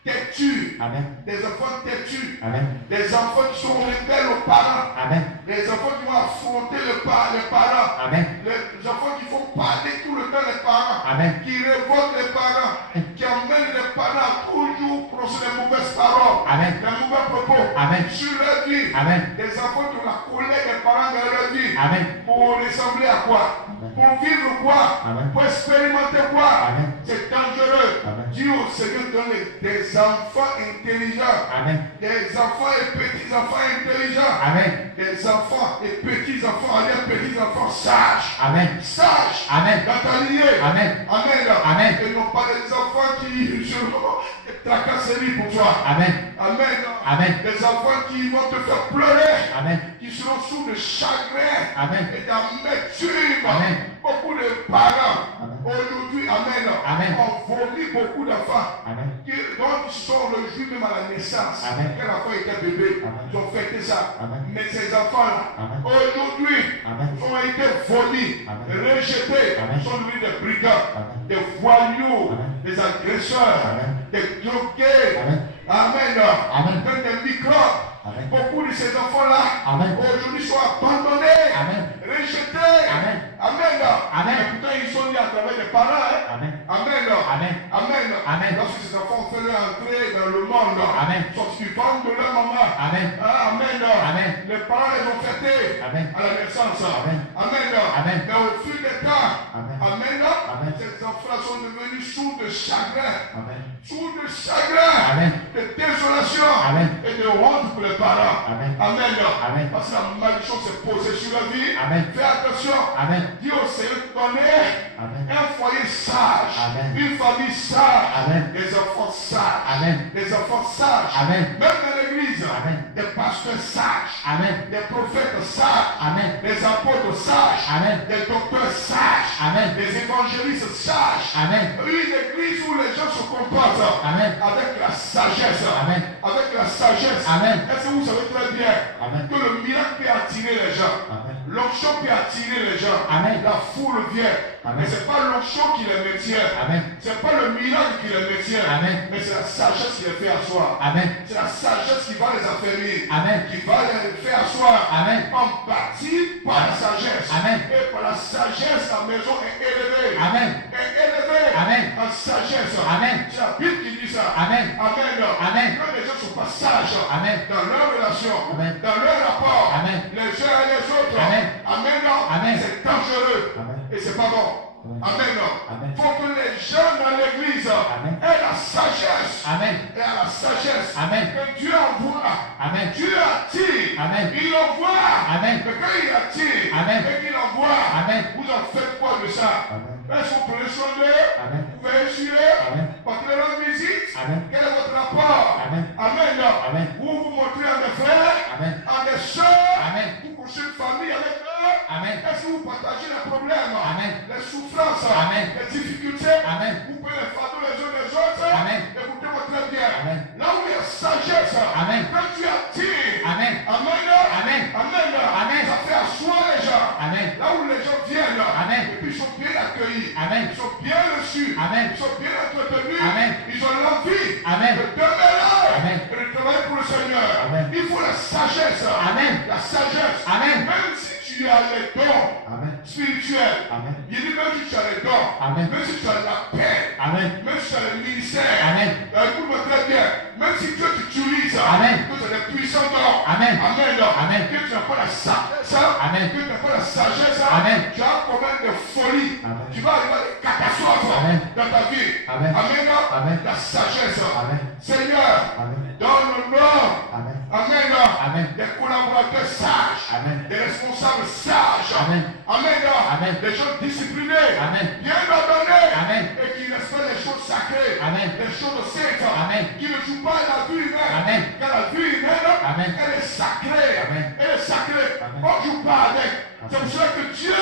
têtus. Amen. Des enfants têtus. Amen. Des enfants qui sont rebelles aux parents. Amen. Les enfants qui vont affronter les parents. Amen. Les enfants qui font parler tout le temps les parents. Amen. Qui révoltent les parents. Qui amènent les parents à toujours prononcer les mauvaises paroles. Amen. Les mauvais propos. Amen. Sur leur vie. Amen. Des enfants qui ont la colère des parents dans leur vie. Amen. Pour ressembler à quoi? Amen. Pour vivre quoi? Amen. Pour expérimenter quoi? Amen. C'est dangereux. Amen. Dieu au Seigneur donne des enfants intelligents. Amen. Des enfants et petits-enfants intelligents. Amen. Des enfants et petits-enfants, des petits-enfants sages. Amen. Sages. Amen. Dans ta lignée. Amen. Amen. Amen. Et non pas des enfants qui seront tracasseries pour toi. Amen. Amen. Amen. Des enfants qui vont te faire pleurer. Amen. Qui seront sous de chagrin Amen. et d'amertume. Amen. Beaucoup de parents Amen. aujourd'hui, amen, Amen. ont vomi beaucoup d'enfants. Amen. Donc ils sont réjouis même à la naissance. Amen. Quand l'enfant était bébé, Amen. ils ont fêté ça. Amen. Mais ces enfants-là, Amen. aujourd'hui, Amen. ont été vomis, Amen. rejetés, Amen. sont devenus des brigands, Amen. des voyous, Amen. des agresseurs, Amen. des drogués. Amen. Amen. Amen. Même des microbes. Amen. Beaucoup de ces enfants-là, Amen. aujourd'hui, sont abandonnés, Amen. rejetés. Amen. Amen. Amen. Et pourtant, ils sont nés à travers les parents. Hein? Amen. Amen. Amen. Amen. Amen. Lorsque ces enfants ont fait leur entrée dans le monde, Amen. sortis du ventre de leur maman. Amen. Ah, amen. Amen. Les parents les ont fêtés Amen. à la naissance. Amen. Amen. Amen. Mais au fil des temps, Amen. amen. Amen. Ces enfants sont devenus sourds de chagrin. Amen. Sourds de chagrin. Amen. De désolation. Amen. Et de honte pour les parents. Amen. Amen. Amen. Parce que la malédiction s'est posée sur la vie. Amen. Fais attention. Amen. Dis au Seigneur de donner Amen. un foyer sage. Amen. Une famille sage. Amen. Des enfants sages. Amen. Des enfants sages. Amen. Même dans l'église. l'église, Amen. des pasteurs sages, Amen. des prophètes sages, Amen. des apôtres sages, Amen. des docteurs sages, Amen. des évangélistes sages. Amen. Une église où les gens se comportent Amen. avec la sagesse. Amen. Avec la sagesse. Amen. Est-ce que vous savez très bien Amen. que le miracle peut attirer les gens? Amen. L'onction peut attirer les gens. Amen. La foule vient. Amen. Mais ce n'est pas l'onction qui les maintient. Amen. Ce n'est pas le miracle qui les maintient. Amen. Mais c'est la sagesse qui les fait asseoir. Amen. C'est la sagesse qui va les affermir. Amen. Qui va les faire asseoir. Amen. En partie par la sagesse. Amen. Et par la sagesse, la maison est élevée. Amen. Est élevée. Amen. En sagesse. Amen. C'est la Bible qui dit ça. Amen. Amen. Amen. Quand les gens ne sont pas sages Amen. dans leur relation, Amen. dans leur rapport, Amen. les uns et les autres, Amen. Amen. Amen. C'est dangereux. Amen. Et c'est pas bon. Amen. Amen. Faut que les gens dans l'église Amen. aient la sagesse. Amen. Et à la sagesse Amen. que Dieu envoie. Amen. Dieu attire. Amen. Il envoie. Amen. Mais quand il attire Amen. et qu'il envoie, Amen. vous en faites quoi de ça? Amen. Est-ce que vous prenez soin d'eux? Amen. Vous veillez sur eux? Amen. Portez leur visite? Amen. Quel est votre rapport? Amen. Amen. Amen. Vous vous montrez à des frères, Amen. à des soeurs, Amen. vous construisez une famille avec eux. Amen. Est-ce que vous partagez les problèmes, Amen. les souffrances, Amen. les difficultés? Amen. Vous pouvez les fardeaux les uns des autres. Amen. Écoutez-moi très bien. Amen. Là où il y a sagesse, Amen. quand tu attires, Amen. Amen. Amen. Amen. Amen. Ça fait asseoir les gens. Amen. Là où les gens viennent, Amen. et puis ils sont bien accueillis. Amen. Ils sont bien reçus. Amen. Ils sont bien entretenus. Amen. Ils ont l'envie Amen. de demeurer Amen. et de travailler pour le Seigneur. Amen. Il faut la sagesse. Amen. La sagesse. Amen. Même si tu as les dons Amen. spirituels, Amen. il dit même si tu as les dons, Amen. même si tu as la paix, Amen. même si tu as le ministère, Amen. écoute-moi très bien, même si Dieu t'utilise, Amen. que tu as des puissants dons, Amen. Amen. Amen. Que tu n'as pas la sagesse, Amen. que tu n'as pas la sagesse, Amen. tu as quand même des folies, Amen. tu vas arriver à des catastrophes Amen. dans ta vie. Amen. Amen. Amen. La sagesse. Amen. Seigneur, Amen. donne-nous, Amen. Amen, Amen. des collaborateurs sages, Amen. des responsables sages, Amen. Amen, Amen. des gens disciplinés, Amen. bien ordonnés, Amen. et qui respectent les choses sacrées, Amen. les choses saintes, Amen. qui ne jouent pas la vie humaine, Amen. car la vie humaine, Amen. elle est sacrée, Amen. elle est sacrée, Amen. on ne joue pas avec. C'est pour cela que Dieu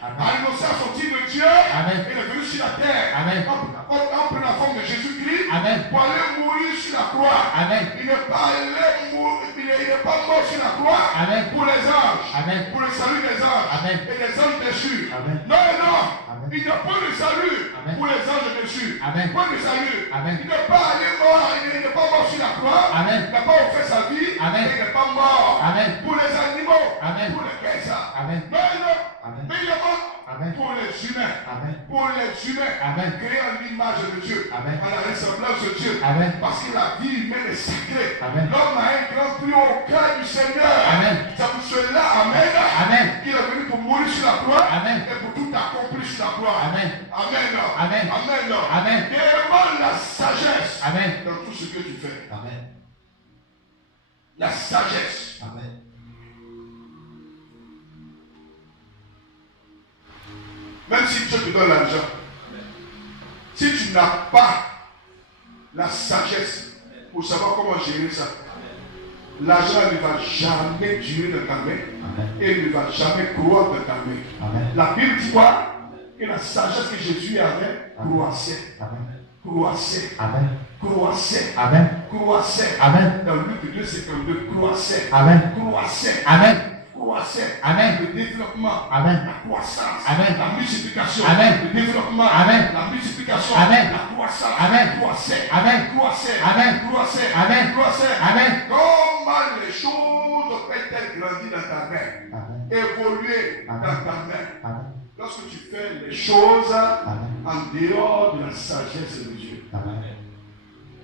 Amen. a annoncé à sortir de Dieu, Amen. il est venu sur la terre, Amen. en prenant la forme de Jésus-Christ, Amen. pour aller mourir sur la croix. Amen. Il n'est pas allé mourir, il n'est pas mort sur la croix Amen. pour les anges, Amen. pour le salut des anges Amen. et des anges déchus. Amen. Non, non, Amen. il n'y a pas de salut Amen. pour les anges déchus. Amen. Pas de salut. Amen. Il n'est pas allé mort, il n'est pas mort sur la croix. Amen. Il n'a pas offert sa vie. Amen. Il n'est pas mort Amen. pour les animaux. Amen. Pour les caisses. Amen. Non, non. Amen. Mais il est mort Amen. pour les humains. Amen. Pour les humains. Amen. Créés en l'image de Dieu. Amen. À la ressemblance de Dieu. Amen. Parce que la vie humaine est sacrée. Amen. L'homme a un grand prix au cœur du Seigneur. Amen. C'est pour cela, Amen, Amen. qu'il est venu pour mourir sur la croix Amen. et pour tout accomplir sur la croix. Amen. Amen. Amen. Amen. Amen. Demande la sagesse Amen. dans tout ce que tu fais. Amen. La sagesse. Amen. Même si Dieu te donne l'argent, si tu n'as pas la sagesse pour savoir comment gérer ça, l'argent ne va jamais durer dans ta main Amen. et ne va jamais croître dans ta main. Amen. La Bible dit quoi? Que la sagesse que Jésus avait croissait, Amen. croissait, Amen. croissait, Amen. croissait. Amen. Dans Luc 2,52, croissait, Amen. croissait, Amen. croissait. Amen. Le développement, Amen. la croissance, Amen. la multiplication, Amen. le développement, Amen. la multiplication, Amen. la croissance, Amen. croissait, Amen. croissait, Amen. croissait, Amen. croissait. Amen. Comment les choses peuvent-elles grandir dans ta main, Amen. évoluer Amen. dans ta main? Amen. Lorsque tu fais les choses Amen. en dehors de la sagesse de Dieu, Amen.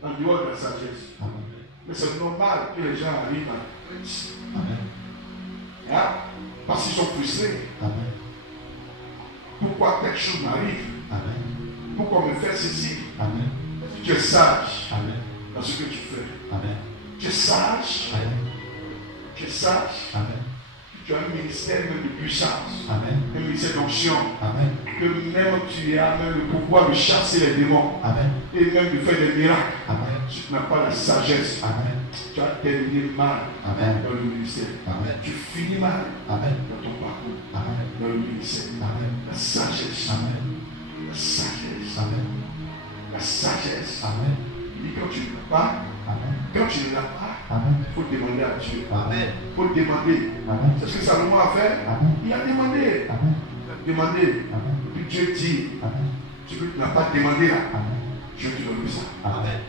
en dehors de la sagesse. Amen. Mais c'est normal que les gens arrivent à crise. Amen. Hein? Parce qu'ils sont frustrés. Amen. Pourquoi quelque chose m'arrive? Amen. Pourquoi me faire ceci? Amen. Tu es sage Amen. dans ce que tu fais. Amen. Tu es sage. Amen. Tu es sage. Amen. Tu as un ministère même de puissance. Amen. Un ministère d'onction. Amen. Que même tu as même le pouvoir de chasser les démons. Amen. Et même de faire des miracles. Amen. Si tu n'as pas la sagesse, Amen. Tu as terminé mal Amen. dans le ministère. Amen. Tu finis mal Amen. dans ton parcours, Amen. dans le ministère. Amen. La sagesse. Amen. La sagesse. Amen. La sagesse. Amen. Il dit quand tu ne l'as pas, Amen. quand tu ne l'as pas, Amen. il faut demander à Dieu. Amen. Il faut demander. Amen. C'est ce que Salomon a fait. Amen. Il a demandé. Amen. Il a demandé. Amen. Et puis Dieu dit, Amen. tu n'as pas demandé là. Amen. Je te donne ça. Amen.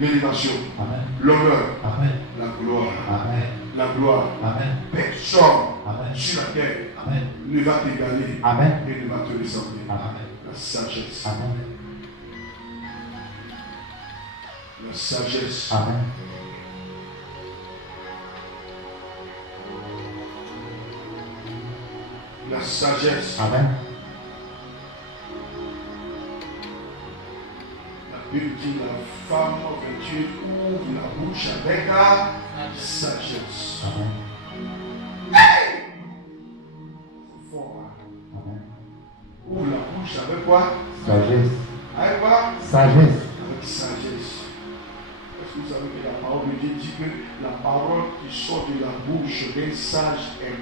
L'élévation, Amen. l'honneur, Amen. la gloire. Amen. La gloire. Amen. Personne Amen. sur la terre Amen. ne va t'égaler Amen. et ne va te ressembler. Amen. La sagesse. Amen. La sagesse. Amen. La sagesse. Amen. La Bible dit la femme vertueuse ouvre la bouche avec la sagesse. Amen. C'est fort, hein? Amen. Ouvre la bouche avec quoi? Sagesse. Avec quoi? Sagesse. Avec sagesse. Est-ce que vous savez que la parole de Dieu dit que la parole qui sort de la bouche d'un sage est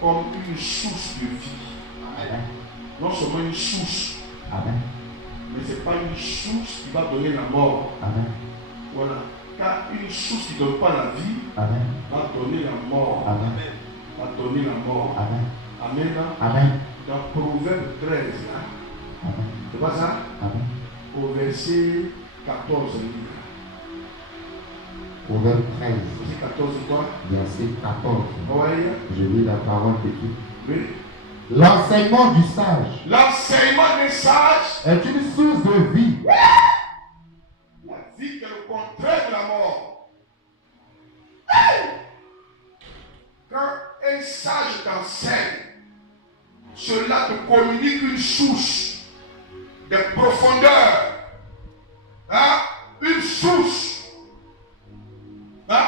comme une source de vie? Amen. Non seulement une source, Amen. mais ce n'est pas une source qui va donner la mort. Amen. Voilà. Car une source qui ne donne pas la vie Amen. va donner la mort. Amen. Va donner la mort. Amen. Amen. Là. Amen. Dans Proverbe 13, là, Amen. c'est pas ça? Amen. Au verset 14, Proverbe 13, verset 14, quoi? verset 14. Oui. Je lis la parole de Dieu. Oui. L'enseignement du sage L'enseignement des sages, est une source de vie. la vie qui est le contraire de la mort. Quand un sage t'enseigne, cela te communique une source de profondeur. Hein? Une source. Hein?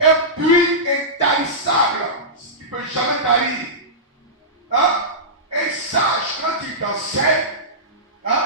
Un puits intarissable, qui ne peut jamais tarir. Hein? Un sage, quand il t'enseigne, hein?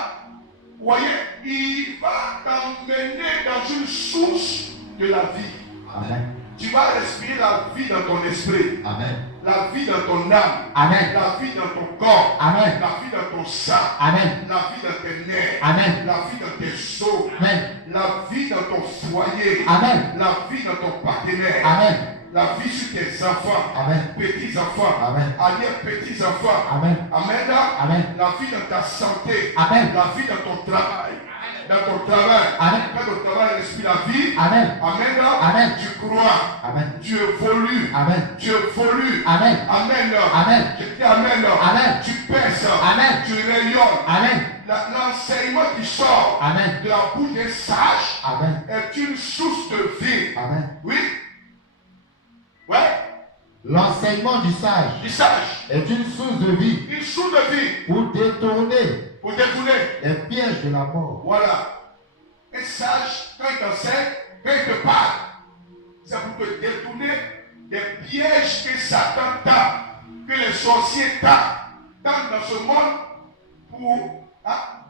Vous voyez, il va t'emmener dans une source de la vie. Amen. Tu vas respirer la vie dans ton esprit, Amen. la vie dans ton âme, Amen. la vie dans ton corps, Amen. la vie dans ton sang, Amen. la vie dans tes nerfs, Amen. la vie dans tes os, Amen. la vie dans ton foyer, Amen. la vie dans ton partenaire, Amen. la vie sur tes enfants, Amen. petits-enfants, Amen. arrière-petits-enfants. Amen. Amen. Amen. La vie dans ta santé, Amen. la vie dans ton travail. Dans ton travail, Amen. quand ton travail respire la vie, Amen. Amen. Amen. Tu crois, Amen. tu évolues, Amen. tu évolues. Amen. Amen. Amen. Je dis Amen. Amen. Tu pèses, Amen. tu rayonnes. Amen. L'enseignement qui sort Amen. de la bouche des sages Amen. est une source de vie. Amen. Oui. Ouais. L'enseignement du sage Du sage. est une source de vie Une source de vie pour détourner pour détourner. les pièges de la mort. Voilà. Un sage, quand il t'enseigne, quand il te parle, c'est pour te détourner des pièges que Satan t'a, que les sorciers t'a dans ce monde pour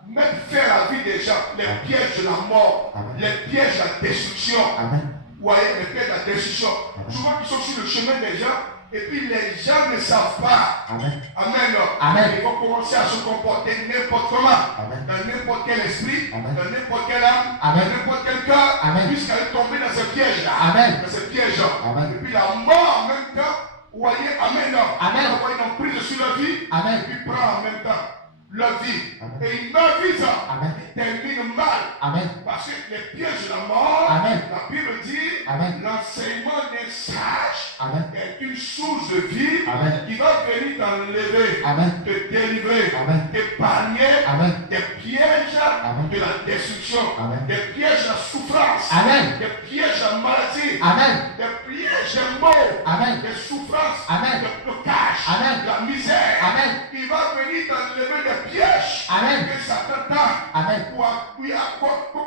mettre faire la vie des gens, les pièges de la mort, Amen. les pièges de la destruction. Amen. Vous voyez, les pièges de la destruction. Amen. Souvent, ils sont sur le chemin des gens et puis les gens ne savent pas. Amen. Amen. Amen. Ils vont commencer à se comporter n'importe comment. Amen. Dans n'importe quel esprit, Amen. dans n'importe quelle âme, Amen. dans n'importe quel cœur, Amen. jusqu'à tomber dans ce piège-là. Amen. Dans ce piège. Amen. Et puis la mort en même temps, vous voyez, Amen. Amen. Vous voyez une prise sur la vie, Amen. et puis prend en même temps leur vie. Amen. Et il meurt vite. Amen. Il termine mal. Amen. Parce que les pièges de la mort, Amen. la Bible dit, Amen. l'enseignement des sages Amen. est une source de vie Amen. qui va venir t'enlever, Amen. te délivrer, Amen. t'épargner Amen. des pièges Amen. de la destruction, Amen. des pièges de la souffrance, Amen. des pièges de la maladie, Amen. des pièges de mort, Amen. des souffrances, Amen. des blocages, Amen. de la misère. Amen. Il va venir t'enlever des pièges Amen. que Satan t'a Amen. pour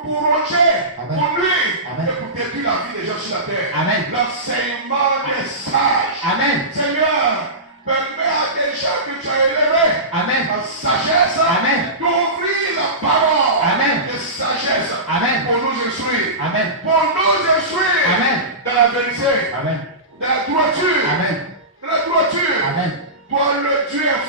ronger, Amen. pour nuire, Amen. et pour détruire la vie des gens sur la terre. Amen. L'enseignement des sages. Amen. Seigneur, permets à des gens que tu as élevés Amen. en sagesse Amen. d'ouvrir la parole Amen. de sagesse Amen. pour nous instruire. Amen. Pour nous instruire. Amen.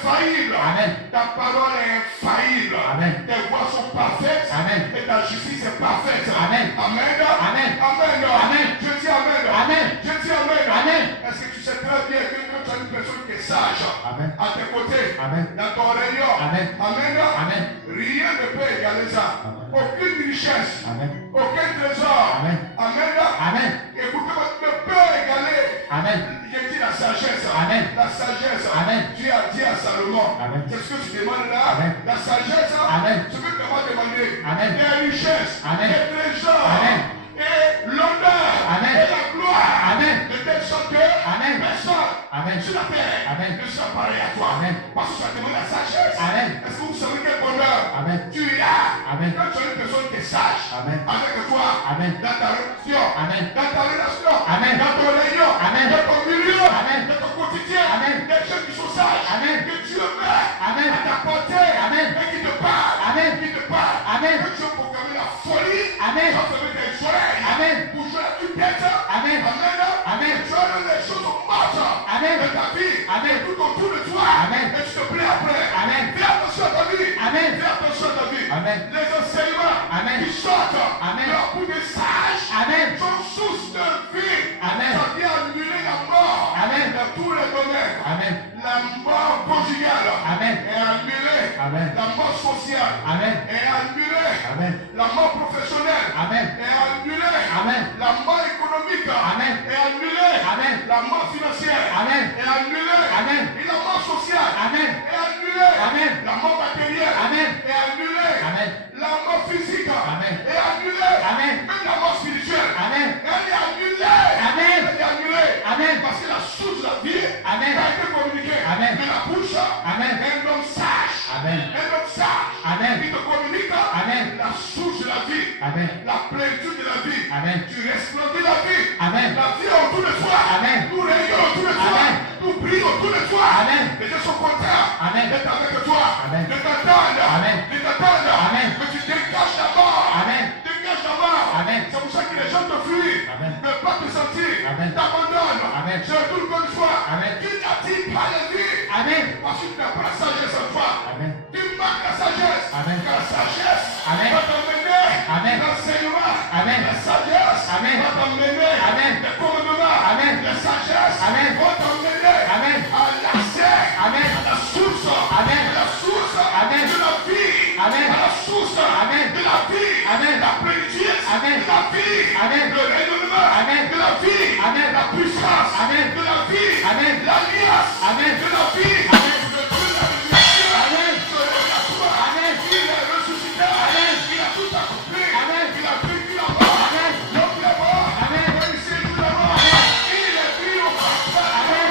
infaillible. Amen. Ta parole est infaillible. Amen. Tes voies sont parfaites. Amen. Et ta justice est parfaite. Amen. Amen. Amen. Amen. Amen. Je dis Amen. Amen. Je dis Amen. Amen. Est-ce que tu sais très bien que quand tu as une personne qui est sage Amen. à tes côtés, Amen. dans ton rayon, Amen. Amen. Amen. Rien ne peut égaler ça. Amen. Aucune richesse, Amen. aucun trésor. Amen. Amen. Amen. Écoutez-moi, ne peut égaler. Amen. J'ai dit la sagesse. Amen. La sagesse. Amen. Dieu a dit à Salomon. Amen. Qu'est-ce que tu demandes là? Amen. La sagesse. Amen. Ce que tu m'as demandé. Amen. Les richesses. Amen. Les trésors. Amen. Et l'honneur. Amen. Et la gloire. Amen. De telle sorte que Amen. personne Amen. sur la terre Amen. ne sera pareil à toi. Amen. Parce que tu as demandé la sagesse. Amen. Est-ce que vous savez quel bonheur Amen. tu as Amen. quand tu as une personne qui est sage Amen. avec toi Amen. dans ta relation, Amen. dans ta relation, Amen. dans ton réunion, Amen. dans ton milieu, Amen. dans ton quotidien, Amen. des gens qui sont sages, Amen. que Dieu met Amen. à ta portée Amen. et qui te parle, Amen. qui te parle, Amen. que tu as proclamé la folie, Amen. tu as fermé tes oreilles Amen. pour jouer à toute tête. Amen. Amen. Amen. Et tu as donné les choses mortes Amen. de ta vie, Amen. et tout autour de toi, Amen. et tu te plais après. Amen. Fais attention à ta vie. Amen. Fais attention à ta vie. Amen. Les enseignements Amen. qui sortent Amen. de la bouche des sages Amen. sont source de vie. Amen. Ça vient annuler la mort Amen. dans tous les domaines. Amen. La mort conjugale Amen. est annulée. Amen. La mort sociale Amen. est annulée. Amen. La mort professionnelle Amen. est annulée. Amen. La mort économique Amen. est annulée. Amen. La mort financière Amen. est annulée. Amen. Et la mort sociale Amen. est annulée. Amen. La mort matérielle Amen. est annulée. Amen. La mort physique Amen. est annulée. Amen. Même la mort spirituelle, Amen. elle est annulée. Amen. Elle est annulée. Amen. Parce que la source de la vie Amen. a été communiquée. Amen. Mais la bouche Amen. un homme sage. Amen. Un homme sage. Amen. Il te communique Amen. la source de la vie. Amen. La plénitude de la vie. Amen. Tu resplendis la vie. Amen. La vie est autour de toi. Amen. Nous rayons autour de toi. Amen. Nous brillons autour de toi. Amen. Les gens sont contents Amen. d'être avec toi. Amen. De t'attendre. Amen. De t'attendre. Amen. Que tu dégages la mort. Amen. Dégage la mort. Amen. C'est pour ça que les gens te fuient. Amen. Ne pas te sentir. Amen. T'abandonnent. Amen. Je retourne comme toi. Amen. Qui n'a-t-il pas la vie? Amen. Parce que tu n'as pas la sagesse en toi. Amen. Tu manques la sagesse. Amen. Car la sagesse Amen. va t'emmener Amen. l'enseignement. Amen. La sagesse Amen. va t'emmener Amen. les commandements. Amen. La sagesse Amen. va t'emmener Amen. à l'accès Amen. à la source. Amen. À la source Amen. de la vie. Amen. À la source Amen. de la vie. Amen. La plénitude Amen. de la vie. Amen. Le rayonnement Amen. de la vie. Amen. La puissance Amen. de la vie. Amen. L'alliance Amen. de la vie. Amen. Le Dieu de la résurrection. Amen. Selon la foi. Amen. Il est ressuscité. Amen. Il a tout accompli. Amen. Il a vaincu la mort. Amen. L'homme de la mort. Amen. Il s'est vu la mort. Amen. Il est vu au parfait. Amen.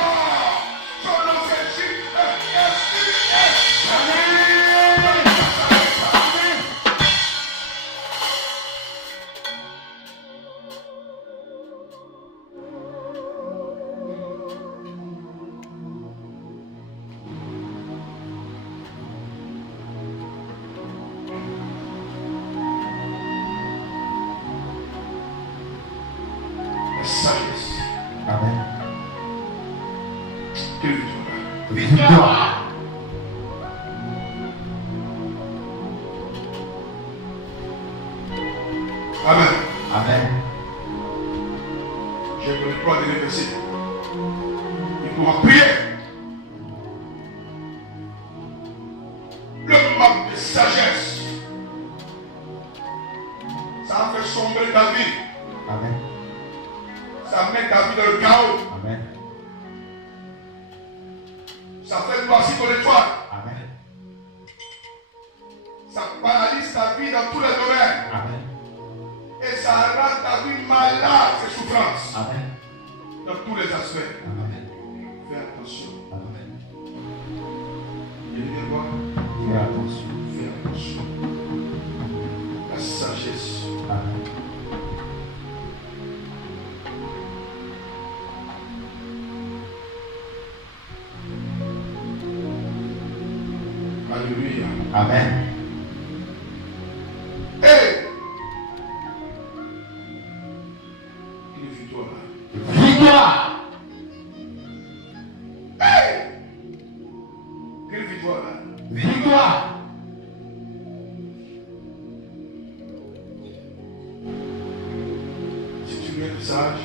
Son nom c'est Jésus. Amen. La sagesse. Amen. Quelle victoire. Victoire. Amen. Amen. J'ai donné 3 derniers versets. Il pourra prier. Le manque de sagesse, ça fait sombrer ta vie. Amen. Ça met ta vie dans le chaos. Amen. Ça fait noircir ton étoile. Amen. Ça paralyse ta vie dans tous les domaines. Amen. Et ça rend ta vie malade, ces souffrances. Amen. Dans tous les aspects. Amen. Fais attention. Amen. Il y a des voix. Fais attention. Fais attention. La sagesse. Amen. Alléluia. Amen. Hey! Quelle victoire là. Victoire. Hey! Quelle Voilà. Victoire. Si tu veux être sage,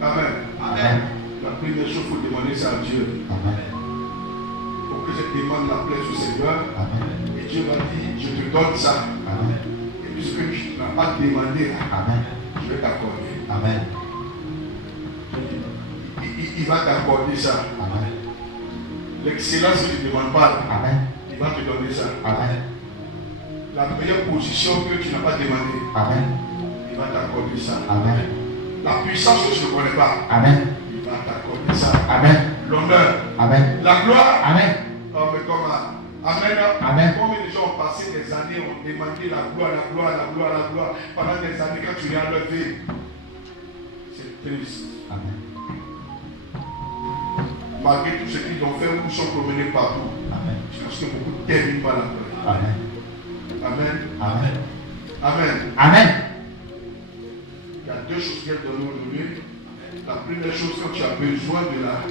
Amen. Amen. La première chose, il faut demander ça à Dieu. Amen. Pour que cette demande la plaise au Seigneur. Amen. Et Dieu va dire, je te donne ça. Amen. Et puisque tu n'as pas demandé, Amen. je vais t'accorder. Amen. Il va t'accorder ça. Amen. L'excellence ne te demande pas. Amen. Il va te donner ça. Amen. La meilleure position que tu n'as pas demandé, Amen. il va t'accorder ça. Amen. La puissance que tu ne connais pas, Amen. il va t'accorder ça. Amen. L'honneur, Amen. la gloire. Amen. Oh, mais comment? Amen. Amen. Combien de gens ont passé des années, ont demandé la gloire, la gloire, la gloire, la gloire. Pendant des années, quand tu regardes leur vie, c'est triste. Amen. Malgré tout ce qu'ils ont fait, ils sont promenés partout. Amen. Parce que beaucoup ne terminent pas la gloire. Amen. Amen. Amen. Amen. Amen. Il y a deux choses qu'elle donne aujourd'hui. La première chose, quand tu as besoin de la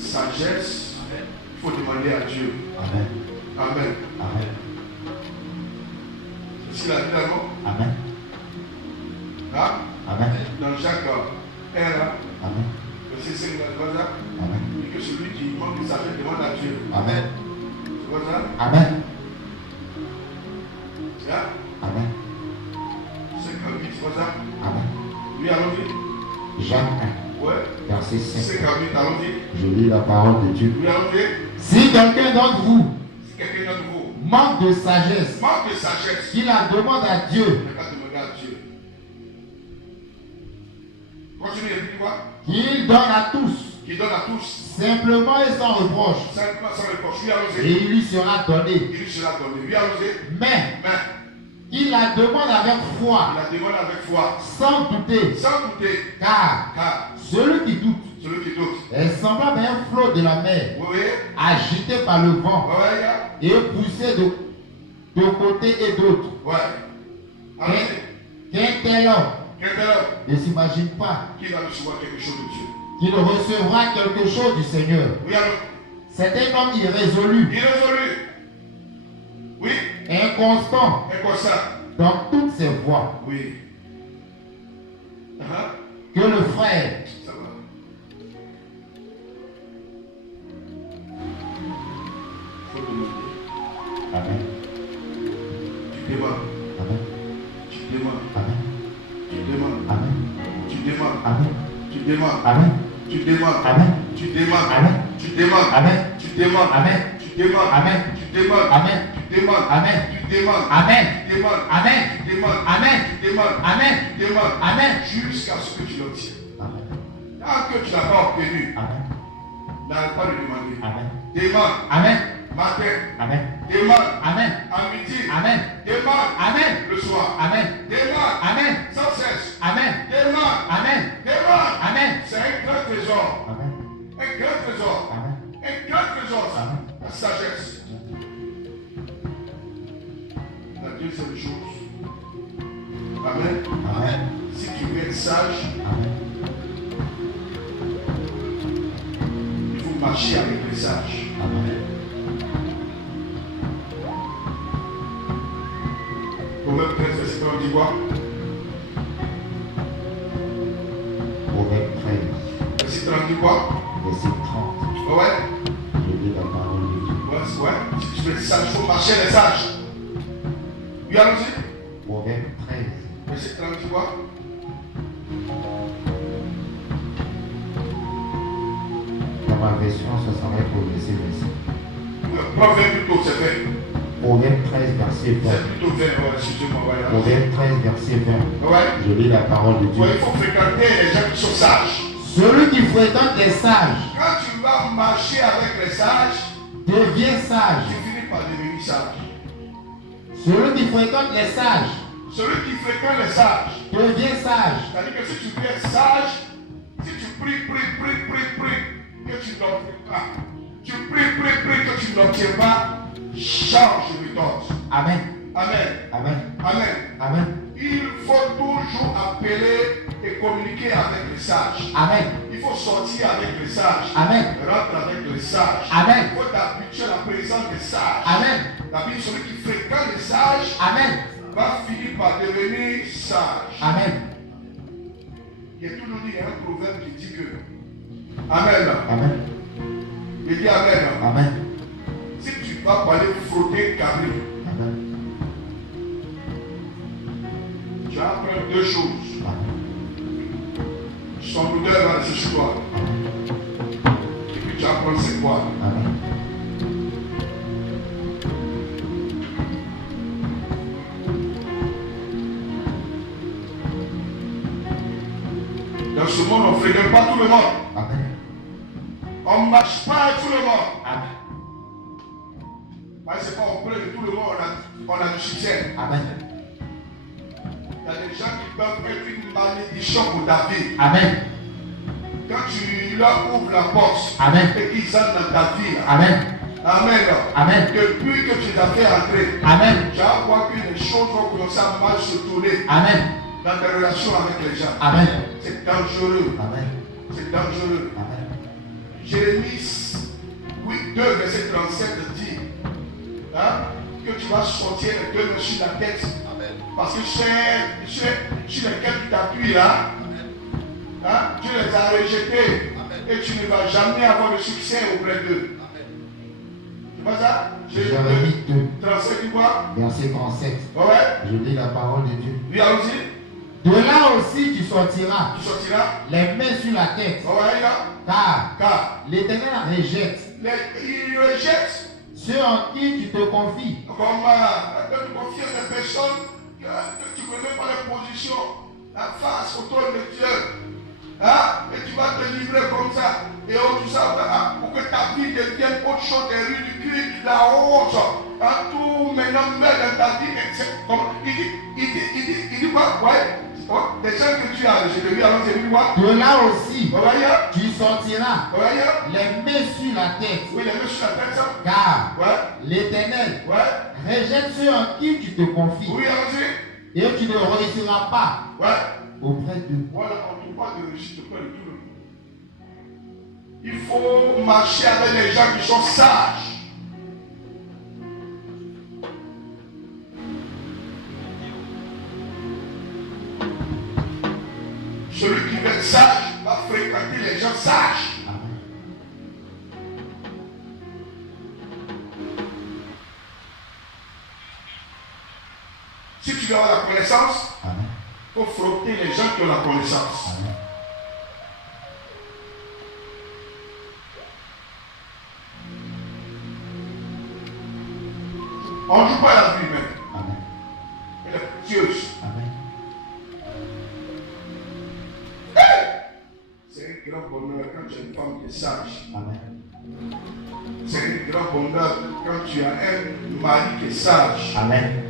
sagesse, il faut demander à Dieu. Amen. Amen. Amen. C'est ce qu'il a dit d'abord. Amen. Hein? Amen. Dans Jacques 1, Amen. verset 5, c'est quoi ça? Amen. Il dit que celui qui manque de sagesse demande à Dieu. Amen. C'est quoi ça? Amen. Hein? Amen. 58, c'est quoi ça? Amen. Oui, allons-y. Jacques 1, Ouais. verset 5. 58, allons-y. Je lis la parole de Dieu. Oui, allons-y. Si quelqu'un d'entre vous Si quelqu'un d'entre vous manque de sagesse, manque de sagesse, qu'il la demande à Dieu, il n'a qu'à demander à Dieu. Continue, il dit quoi? qu'il donne à tous, Qui donne à tous, simplement et sans reproche, simplement sans réponse. Oui, allons-y. et il lui sera donné. Il lui sera donné. Oui, allons-y. Mais Mais qu'il la demande avec il foi, la demande avec foi, sans douter, sans douter, car car celui qui doute celui qui doute, est semblable à un flot de la mer, oui, oui, agité par le vent ouais, yeah. et poussé de côté et d'autre. Ouais. Allons-y. Qu'un tel homme Quel est l'homme ne s'imagine pas qui va recevoir quelque chose de Dieu? qu'il recevra quelque chose du Seigneur. Oui, allons. C'est un homme irrésolu, Irrésolu. Oui, inconstant inconstant. dans toutes ses voies, Oui. que le frère Ça va. Faut demander. Amen. Tu demandes. Amen. Tu demandes. Amen. Tu demandes. Amen. Tu demandes. Amen. Tu demandes. Amen. Tu demandes. Amen. Tu demandes. Amen. Tu demandes. Amen. Tu demandes. Amen. Tu demandes. Amen. Tu demandes. Amen. Tu demandes. Amen. Tu demandes. Amen. Tu demandes. Amen. Tu demandes. Amen. Tu demandes. Amen. Tu demandes. Amen. Jusqu'à ce que tu l'obtiennes. Amen. Tant que tu n'as pas obtenu, Amen. n'arrête pas de demander. Amen. Demande. Amen. Matin. Amen. Demande. Amen. À midi. Amen. Demande. Amen. Le soir. Amen. Demande. Amen. Sans cesse. Amen. Demande. Amen. Demande. Amen. C'est un grand trésor. Amen. Un grand trésor. Amen. Un grand trésor. Amen. La sagesse. La deuxième chose. Amen. Amen. Si tu veux être sage, Amen. il faut marcher avec les sages. Amen. Proverbe 13, verset 30, dit quoi? Proverbe 13, Verset 30, dit quoi? verset 30. Ouais. Je lis la parole de Dieu. Ouais, ouais. Si tu veux être sage, il faut marcher les sages. Oui, allons-y. Proverbe 13, Verset 30, dit quoi? dans ma version, ce serait pour verset 25. Proverbe plutôt, c'est vrai. Proverbe 13, verset 20. C'est plutôt vrai, ouais, excusez-moi, ouais. Proverbe 13, verset 20. Ouais. Je lis la parole de Dieu. Ouais, il faut fréquenter les gens qui sont sages. Celui qui fréquente les sages Quand tu vas marcher avec les sages, devient sage. tu finis par devenir sage. Celui qui fréquente les sages Celui qui fréquente les sages, devient sage. c'est-à-dire que si tu veux être sage, si tu pries, que tu n'obtiens pas, tu pries, que tu n'obtiens pas, change de méthode. Amen. Amen. Amen. Amen. Amen. Il faut toujours appeler et communiquer avec les sages. Amen. Il faut sortir avec les sages. Amen. Rentre avec les sages. Amen. Il faut t'habituer finit par devenir sage. Amen. Il y a toujours dit, il y a un proverbe qui dit que Amen. Amen. Il dit Amen. Amen. Si tu vas pas aller frotter Cabri, Amen. tu vas apprendre deux choses. Amen. Son odeur va rester sur toi. Et puis tu apprends c'est quoi. Amen. Dans ce monde, on ne fréquente pas tout le monde. Amen. On ne marche pas avec tout le monde. Amen. Parce que on plaît de tout le monde, on a du succès. Amen. Il y a des gens qui peuvent être une malédiction pour ta vie. Amen. Quand tu leur ouvres la porte Amen. et qu'ils entrent dans ta vie, Amen. Amen. Amen. Depuis que tu les as fait entrer, Amen. tu vas voir que les choses vont commencer à mal se tourner Amen. dans tes relations avec les gens. Amen. C'est dangereux. Amen. C'est dangereux. Amen. Jérémie 8, 2, verset 37 dit que tu vas sortir les deux mains sur la tête. Parce que sur lesquels tu t'appuies là, tu les as rejetés. Et tu ne vas jamais avoir de succès auprès d'eux. Tu vois ça? Jérémie 2, 37, tu vois? verset 37. Ouais. Je lis la parole de Dieu. Oui, allons-y. De là aussi tu sortiras, Tu sortiras. les mains sur la tête, Ouais, là. car l'Éternel rejette Il rejette. ceux en qui tu te confies. Comme quand tu confies à des personnes que tu ne connais pas les positions, la face au trône de Dieu. Et tu vas te livrer comme ça. Et tout ça, pour que ta vie devienne autre chose, des ridicules, la honte. Tout maintenant met dans ta vie. Il dit quoi? Ouais. Des gens que tu as rejetés, alors c'est lui quoi? De là aussi Ouais. tu sortiras, Ouais. les mains sur la tête, Oui, les mains sur la tête, ça. car Ouais. l'Éternel Ouais. rejette ceux en qui tu te confies, Oui, allons-y. et tu ne réussiras pas Ouais. auprès d'eux. Voilà, on ne peut pas de réussite auprès de tout le monde. Il faut marcher avec les gens qui sont sages. Celui qui veut être sage va fréquenter les gens sages. Amen. Si tu veux avoir la connaissance, Amen. il faut frotter les gens qui ont la connaissance. Amen. On ne joue pas à la vie humaine. Amen. Elle est précieuse. Amen. C'est un grand bonheur quand tu as une femme qui est sage. Amen. C'est un grand bonheur quand tu as un mari qui est sage. Amen.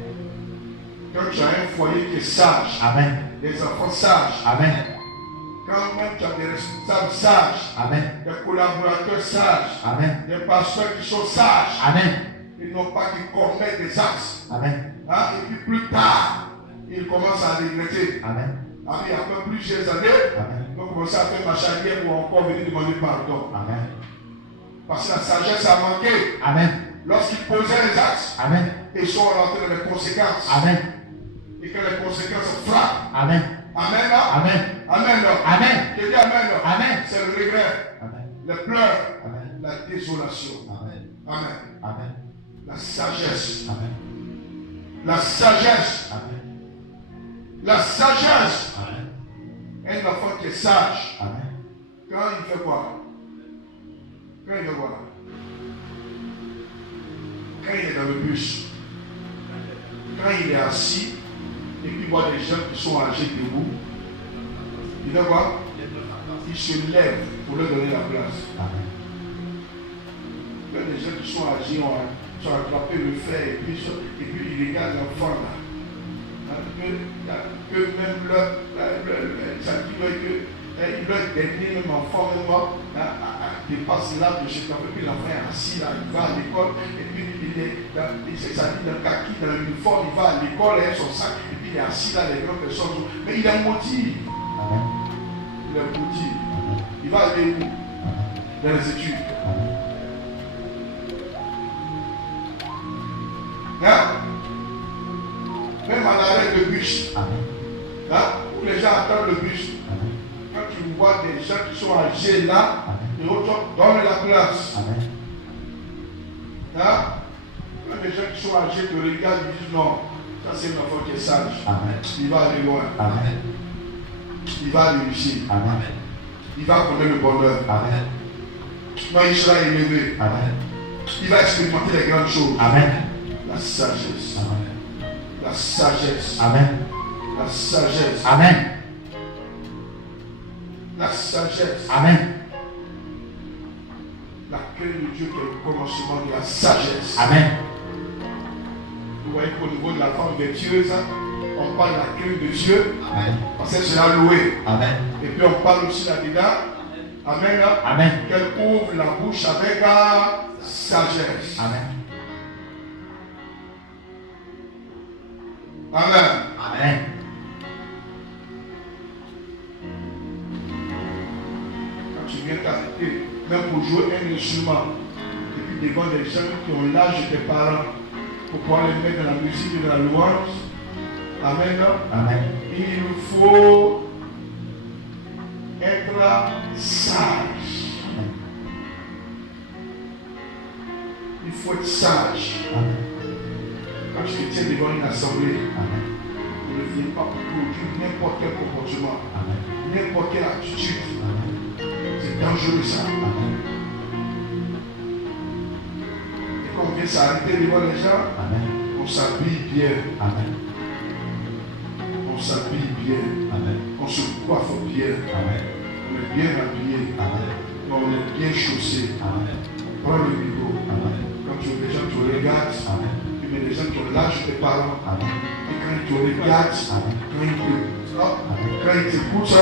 Quand tu as un foyer qui est sage. Amen. Des enfants sages. Amen. Quand même tu as des responsables sages. Amen. Des collaborateurs sages. Amen. Des pasteurs qui sont sages. Amen. Ils n'ont pas qui commettent des actes. Amen. Et puis plus tard, ils commencent à regretter. Amen. Après plusieurs années, Amen. ils vont commencer à faire marche arrière pour encore venir demander pardon. Amen. Parce que la sagesse a manqué. Amen. Lorsqu'ils posaient les actes, Amen. ils sont rentrés dans les conséquences. Amen. Et que les conséquences frappent. Amen. Amen. Là. Amen. Amen. Là. Amen. Je dis Amen. Là. Amen. C'est le regret, Amen. les pleurs, Amen. la désolation. Amen. Amen. Amen. La sagesse. Amen. La sagesse. Amen. La sagesse. Amen. Un enfant qui est sage, Amen. quand il fait quoi? Quand il fait quoi? Quand il est dans le bus, quand il est assis, et puis il voit des gens qui sont âgés debout, il fait quoi? Il se lève pour leur donner la place. Amen. Il y a des gens qui sont âgés, ont attrapé le fer, et puis ils regardent l'enfant là. Que même ça dit que leur dernier même enfant même dépasse là de ce qu'on peut, puis l'enfant est assis là, il va à l'école, et puis ça dit dans le kaki, dans l'uniforme, il va à l'école, il a son sac, et puis il est assis là, les grandes personnes, mais il est maudit. Amen. Il est maudit. Amen. Il va aller où? Amen. Dans les études. Amen. Même à l'arrêt de bus, bus. Amen. Hein? Où les gens attendent le bus. Amen. Quand tu vois des gens qui sont âgés là, Amen. et autres donnent la place. Amen. Hein? Quand les gens qui sont âgés te regardent, ils disent non, ça c'est un enfant qui est sage. Amen. Il va aller loin. Amen. Il va réussir. Amen. Il va connaître le bonheur. Amen. Non, il sera élevé. Amen. Il va expérimenter les grandes choses. Amen. La sagesse. Amen. La sagesse. Amen. La sagesse. Amen. La sagesse. Amen. La crainte de Dieu qui est le commencement de la sagesse. Amen. Vous voyez qu'au niveau de la femme vertueuse, on parle de la crainte de Dieu Amen. parce qu'elle sera louée. Amen. Et puis on parle aussi là-dedans. Amen. Amen. Qu'elle ouvre la bouche avec la sagesse. Amen. Amen. Amen. Quand tu viens t'arrêter, même pour jouer un instrument, et puis devant des gens qui ont l'âge de tes parents, pour pouvoir les mettre dans la musique et dans la louange, amen. Amen. Il faut être sage. Il faut être sage. Amen. Quand tu te tiens devant une assemblée, Amen. ne viens pas pour produire n'importe quel comportement, Amen. n'importe quelle attitude. Amen. C'est dangereux ça. Amen. Et quand on vient s'arrêter devant les gens, Amen. on s'habille bien. Amen. On s'habille bien. Amen. On se coiffe bien. Amen. On est bien habillé. Amen. On est bien chaussé. Amen. Prends le micro. Amen. Quand tu vois les gens qui te regardent, Amen. tu mets les gens qui ont l'âge de tes parents. Amen. Et quand ils te regardent, quand ils t'écoutent,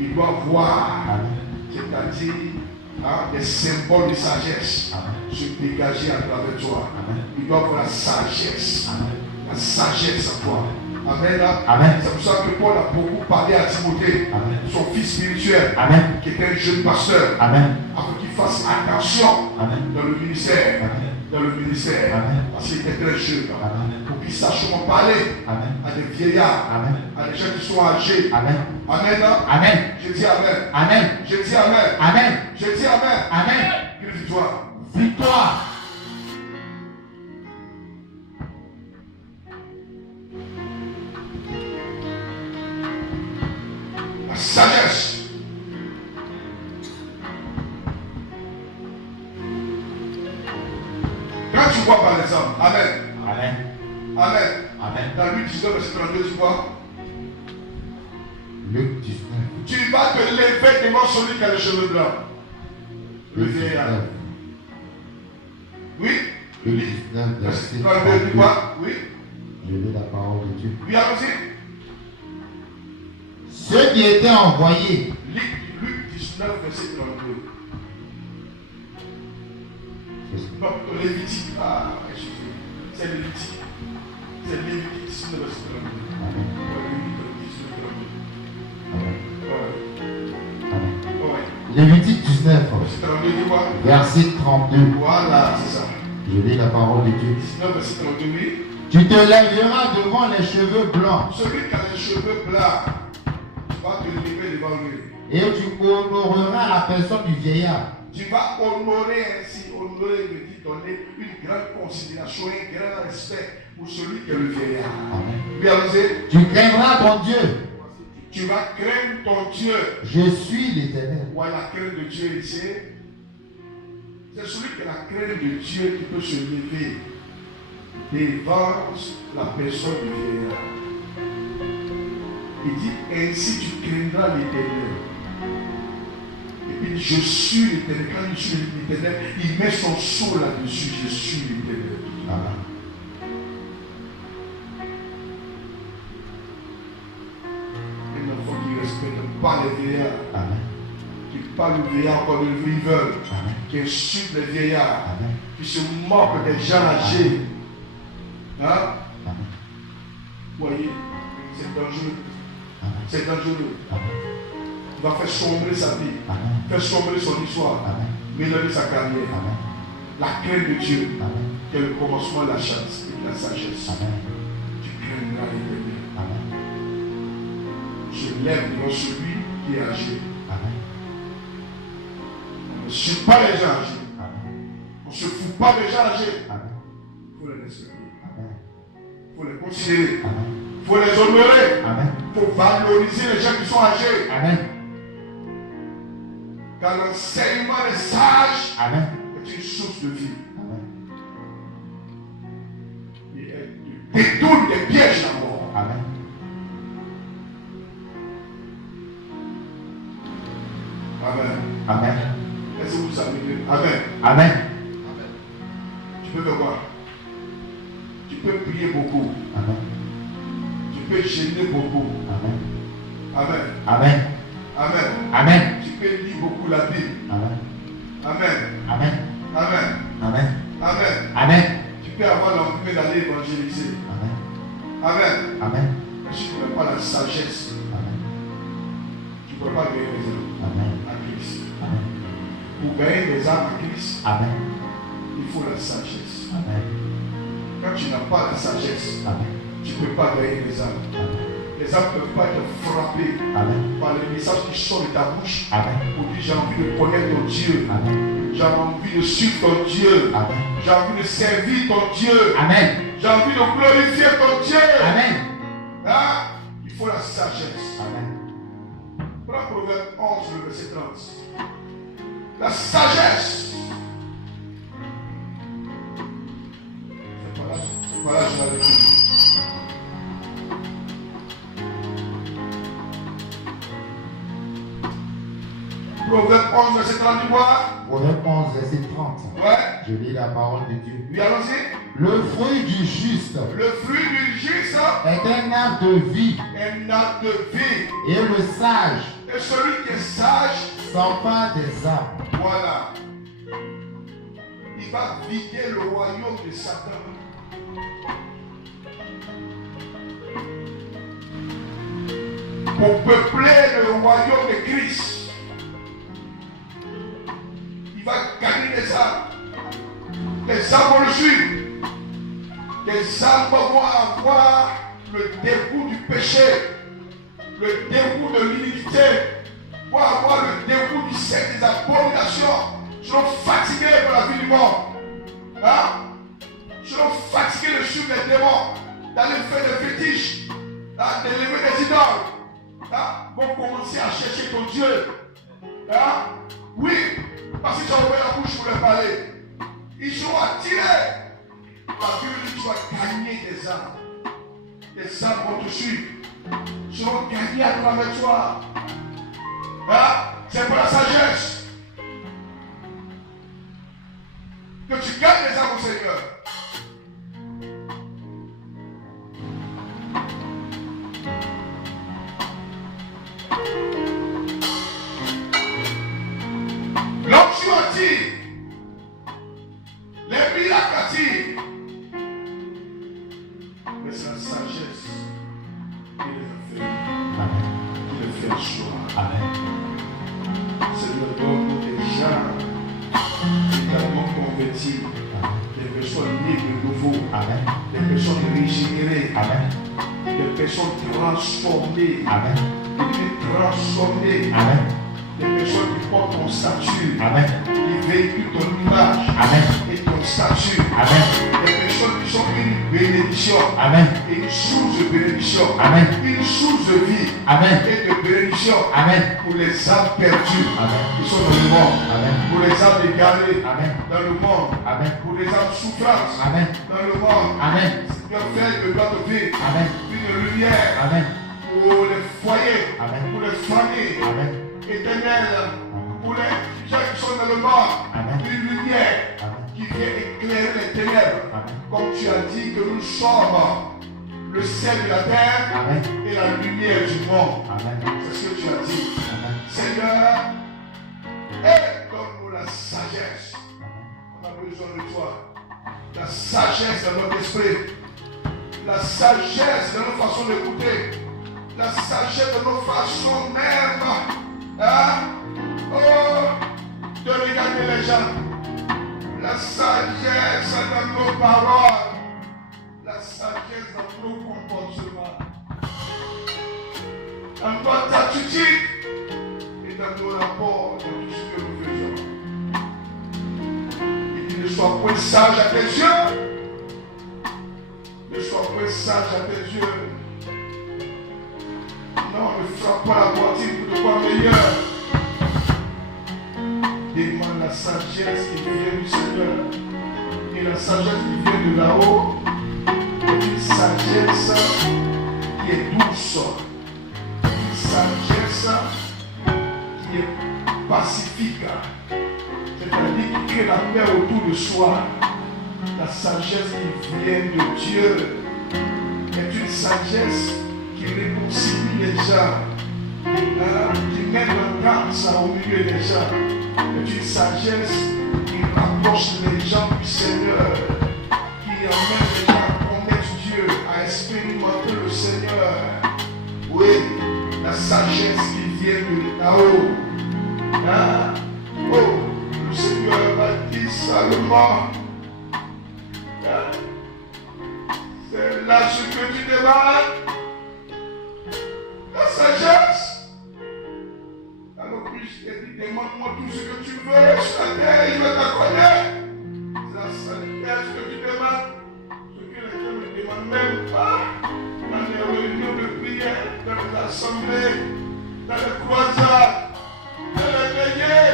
ils doivent voir. Amen. C'est-à-dire des symboles de sagesse Amen. se dégager à travers toi. Amen. Ils doivent avoir la sagesse. Amen. La sagesse à toi. Amen. Amen. C'est pour ça que Paul a beaucoup parlé à Timothée, Amen. son fils spirituel, Amen. qui était un jeune pasteur, Amen. afin qu'il fasse attention Amen. dans le ministère. Amen. Dans le ministère. Amen. Parce qu'il était très jeune. Amen. Pour qu'il sache comment parler Amen. à des vieillards, Amen. à des gens qui sont âgés. Amen. Amen. Amen. Je dis Amen. Amen. Je dis Amen. Amen. Je dis Amen. Amen. Quelle victoire. Victoire. La sagesse. Quand tu vois par exemple, Amen. Amen. Amen. Amen. Dans Luc 19, verset 32, tu vois, Luc 19. tu vas te lever devant celui qui a les cheveux blancs. Le Luc vieillard. 19. Oui. Luc 19, Verset verset 32, tu 32. vois, oui. Je lis la parole de Dieu. Oui, allons-y. Ceux qui étaient envoyés. Luc 19, verset 32. C'est- Non, plutôt Lévitique. Ah, excusez. C'est Lévitique. C'est Lévitique 19, verset 32. Amen. Ouais, Lévitique 19, 32. Amen. Amen. Ouais. Ouais. Lévitique 19, Verset 32, tu vois. verset 32. Voilà, c'est ça. Je lis la parole de Dieu. 19, verset 32, oui. Tu te lèveras devant les cheveux blancs Celui qui a les cheveux blancs, tu vas te lever devant lui. et tu honoreras la personne du vieillard. Tu vas honorer ainsi, honorer veut dire donner une grande considération, un grand respect pour celui qui est le vieillard. Amen. Oui, allons-y. Tu craindras ton Dieu. Tu vas craindre ton Dieu. Je suis l'Éternel. Ouais, la crainte de Dieu ici, c'est celui qui a la crainte de Dieu qui peut se lever devant la personne du vieillard. Il dit, ainsi tu craindras l'Éternel. Et puis je suis l'Éternel. Quand il suis l'Éternel, il met son sceau là-dessus. Je suis l'Éternel. Amen. Un enfant qui ne respecte pas les vieillards, Amen. qui parle le vieillard comme ils veulent, Amen. qui insulte les vieillards, Amen. qui se moque des gens âgés. Hein? Amen. Vous voyez, c'est dangereux. Amen. C'est dangereux. Amen. Il va faire sombrer sa vie, Amen. faire sombrer son histoire, Amen. mélanger sa carrière. Amen. La crainte de Dieu, Amen. qui est le commencement de la chance et de la sagesse. Amen. Tu craindras l'Éternel. Amen. lève devant celui qui est âgé. Amen. On ne suit pas les gens âgés. Amen. On ne se fout pas des gens âgés. Amen. Il faut les respecter. Amen. Il faut les considérer. Amen. Il faut les honorer. Amen. Il faut valoriser les gens qui sont âgés. Amen. Car l'enseignement des sages Amen. est une source de vie. Amen. Et elle te détourne des pièges à mort. Amen. Amen. Amen. Est-ce que vous savez que... Amen. Amen. Amen. Tu peux faire quoi? Tu peux prier beaucoup. Amen. Tu peux gêner beaucoup. Amen. Amen. Amen. Amen. Amen. Tu peux lire beaucoup la Bible. Amen. Amen. Amen. Amen. Amen. Amen. Amen. Tu peux avoir l'envie d'aller évangéliser. Amen. Amen. Amen. Mais si tu n'as pas la sagesse, Amen. tu ne peux pas gagner les âmes Amen. à Christ. Amen. Pour gagner les âmes à Christ, Amen. il faut la sagesse. Amen. Quand tu n'as pas la sagesse, Amen. tu ne peux pas gagner les âmes. Amen. Les âmes ne peuvent pas être frappées Amen. par les messages qui sortent de ta bouche Amen. pour dire j'ai envie de connaître ton Dieu. Amen. J'ai envie de suivre ton Dieu. Amen. J'ai envie de servir ton Dieu. Amen. J'ai envie de glorifier ton Dieu. Amen. Hein? Il faut la sagesse. Amen. Prends Proverbe 11, le verset 30. La sagesse. C'est pas là que je l'avais dit. Proverbe 11, verset 30, dis-moi. Proverbe 11, verset 30. Ouais. Je lis la parole de Dieu. Oui, allons-y. Le fruit du juste Le fruit du juste est un arbre de vie, est un arbre de vie. et le sage Et celui qui est sage, s'empare des arbres. voilà. Il va vider le royaume de Satan. Pour peupler le royaume de Christ. Il va gagner des âmes. Les âmes vont le suivre. Les âmes vont avoir le dégoût du péché, le dégoût de l'iniquité, vont avoir le dégoût du sexe, des abominations. Ils seront fatigués pour la vie du monde. Hein? Ils seront fatigués de suivre les démons, d'aller faire des fétiches, d'élever des idoles. Hein? Vont commencer à chercher ton Dieu. Hein? Oui, parce qu'ils ont ouvert la bouche pour leur parler. Ils seront attirés. La Bible dit que tu vas gagner des âmes. Les âmes vont te suivre. Ils seront gagnés à travers toi. Hein? C'est pour la sagesse que tu gagnes les âmes au Seigneur. L'onction attire. Les miracles attirent. Mais c'est la sagesse qui les a fait. Amen. Qui les fait choix. Amen. Seigneur, donne des gens également convertis, des personnes nées de nouveau, Amen. des personnes régénérées, Amen. des personnes transformées, Amen. des transformées, Amen. des personnes qui portent ton statut, Amen. qui véhiculent ton image Amen. et ton statut, Amen. des personnes qui sont une bénédiction, Amen. une source de bénédiction, Amen. une source de vie Amen. et de bénédiction Amen. pour les âmes perdues Amen. qui sont dans le monde, Amen. pour les âmes égarées Amen. dans le monde, Amen. pour les âmes souffrantes Amen. dans le monde. Amen. Seigneur, fais de notre vie Amen. une lumière Amen. pour les foyers, Amen. pour les familles Amen. éternelles, pour les gens qui sont dans le monde. Amen. Une lumière Amen. qui vient éclairer les ténèbres. Amen. Comme tu as dit que nous sommes le ciel de la terre Amen. et la lumière du monde. Amen. C'est ce que tu as dit. Amen. Seigneur, donne-nous la sagesse. On a besoin de toi. La sagesse dans notre esprit. La sagesse dans nos façons d'écouter. La sagesse dans nos façons même. Hein? Oh, de regarder les gens. La sagesse dans nos paroles. La sagesse dans nos comportements. dans notre attitude et dans nos rapports, dans tout ce que nous faisons. Il dit, ne sois point sage à tes yeux. Ne sois point sage à tes yeux. Non, ne frappe pas la voiture pour de quoi meilleur. Demande la sagesse qui vient du Seigneur. Et la sagesse qui vient de là-haut est une sagesse qui est douce. Une sagesse qui est pacifique. C'est-à-dire qui crée la paix autour de soi. La sagesse qui vient de Dieu est une sagesse qui réconcilie les gens, qui met l'entente au milieu des gens. C'est une sagesse qui rapproche les gens du Seigneur, qui emmène les gens à connaître Dieu, à expérimenter le Seigneur. Oui, la sagesse qui vient de là-haut. Oh, le Seigneur va dire Salomon, c'est là ce que tu demandes. La sagesse. Alors puis je t'ai dit, demande-moi tout ce que tu veux sur la terre, il va t'accorder. C'est la sagesse que tu demandes. Ce que les gens ne demandent même pas. Dans les réunions de prière, dans les assemblées, dans les croisades, dans les veillées.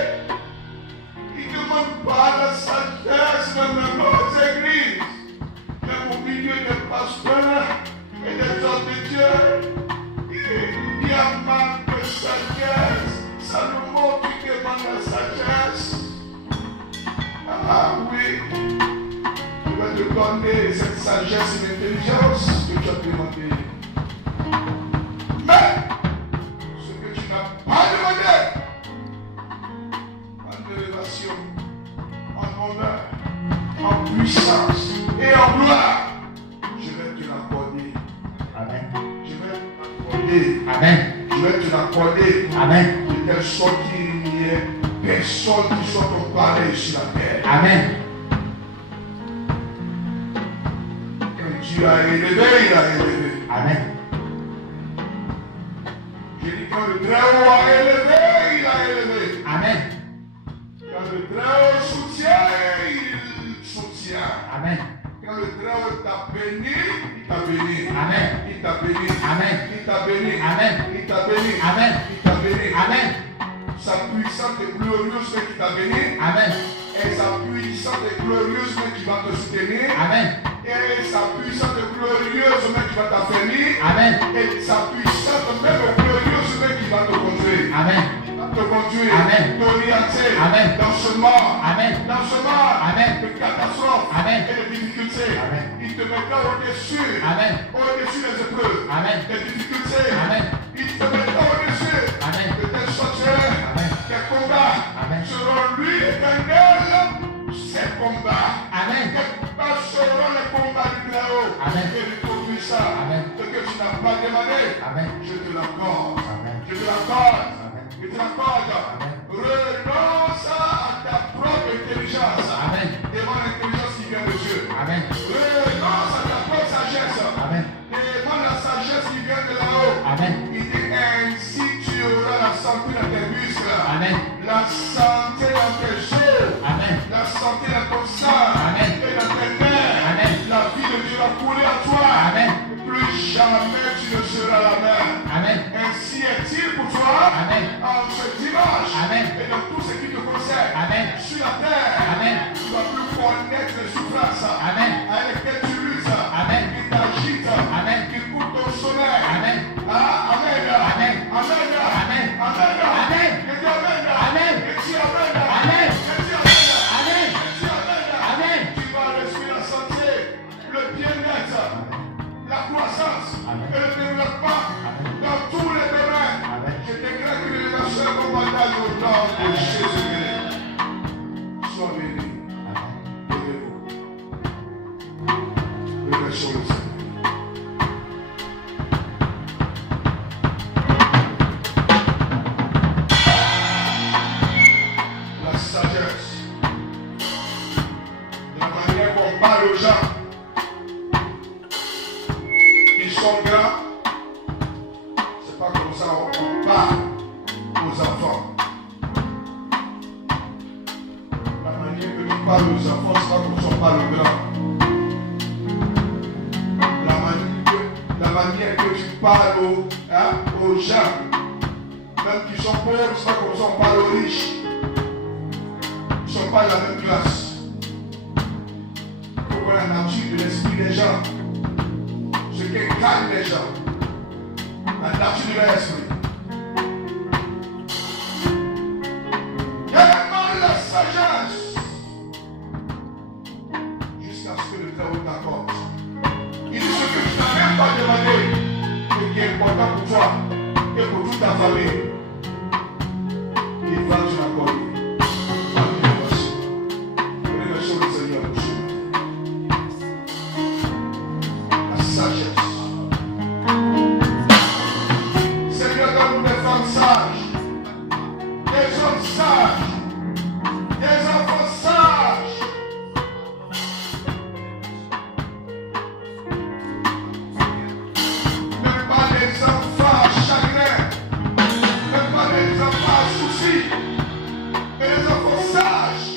Ils ne demandent pas la sagesse dans nos églises. Même au milieu des pasteurs et des hommes de Dieu. Il y a manque de sagesse. Salomon, tu demandes la sagesse. Ah oui. Je vais te donner cette sagesse et l'intelligence que tu as demandé. Mais, ce que tu n'as pas demandé, en élévation, en honneur, en puissance et en gloire, je vais te l'accorder. Amen. Je vais t'accorder. Amen. Je vais te l'accorder. Amen. De telle sorte qu'il n'y ait personne qui soit ton pareil sur la terre. Amen. Quand Dieu a élevé, il a élevé. Amen. J'ai dit quand le Très-Haut a élevé, il a élevé. Amen. Quand le Très-Haut soutient, il soutient. Amen. Quand le Très-Haut t'a béni, il t'a béni. Amen. Il t'a béni. Amen. Il t'a béni. Amen. Il t'a béni. Amen. Il t'a béni. Amen. Sa puissante et glorieuse main qui t'a béni. Amen. Et sa puissante et glorieuse main qui va te soutenir. Amen. Et sa puissante et glorieuse main qui va t'affermir. Amen. Et sa puissante même et glorieuse main qui va te conduire. Amen. Te conduire. Amen. T'orienter. Amen. Dans ce monde. Amen. Dans ce monde. Amen. De catastrophes. Amen. Et de difficultés. Amen. Il te mettra au-dessus. Amen. Au-dessus des épreuves. Amen. Des difficultés. Amen. Il te mettra au-dessus. Amen. De telle sorte que Amen. tes combats Amen. seront lui éternel. Ses combats. Amen. Pas seront les combats du Très-Haut. Amen. Et du Tout-Puissant. Amen. Ce que tu n'as pas demandé. Amen. Je te l'accorde. Amen. Je te l'accorde. Amen. Je te l'accorde. Amen. Renonce à ta propre intelligence. Amen. Demande l'intelligence qui vient de Dieu. Amen. Renonce à ta propre sagesse. Amen. Demande la sagesse qui vient de là-haut. Amen. Il dit ainsi tu auras la santé dans tes muscles. Amen. La santé dans tes os. Amen. La santé dans ton sang. Amen. Et dans tes nerfs. Amen. La vie de Dieu va couler à toi. Amen. Plus jamais tu ne seras la même. Amen. Ainsi est-il pour toi. Amen. En ce dimanche. Amen. Et dans tout ce qui te concerne. Amen. Sur la terre. Amen. Tu ne vas plus connaître les souffrances. Amen. Avec lesquelles tu luttes. Amen. Qui t'agitent. Amen. Qui coupent ton sommeil. Amen. Ah, amen. Amen. Amen. Amen. Amen. Amen. Je dis amen. Amen. Je dis amen. Amen. Je dis amen. Amen. Je dis amen. Amen. Tu vas reçoit la santé, le bien-être, la croissance Amen. et le développement Amen. dans tous les domaines. Amen. Je déclare que l'élévation est mon bagage au nom de Jésus-Christ. Sois béni. Levez-vous. Remercions le Seigneur. La sagesse. De la manière qu'on parle aux gens. Ils sont grands. C'est pas comme ça parles aux enfants, c'est pas comme ça on parle aux grands. La manière que tu parles aux gens, même qui sont pauvres, c'est pas comme ça on parle aux riches. Ils ne sont pas de la même classe. Il faut connaître la nature de l'esprit des gens. Ce qui calme les gens. La nature de l'esprit. Demande la sagesse jusqu'à ce que le Très-Haut t'accorde. Il dit ce que tu n'as même pas demandé, mais qui est important pour toi et pour toute ta famille. Il va te l'accorder. Remercions le Seigneur pour cela. La sagesse. Seigneur, donne-nous des femmes sages, des hommes sages, des enfants sages. Même pas des enfants chagrins, même pas des enfants à soucis, mais des enfants sages.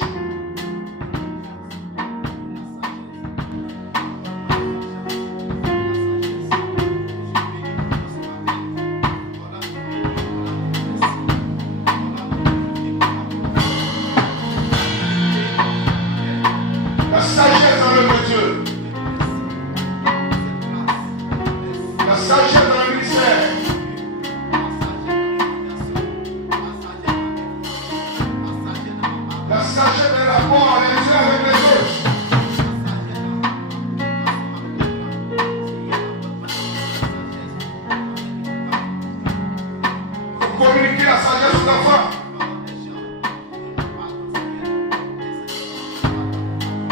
La sagesse dans l'œuvre de Dieu. La sagesse dans le ministère. La sagesse dans les rapports les uns avec les autres. Pour communiquer la sagesse aux enfants.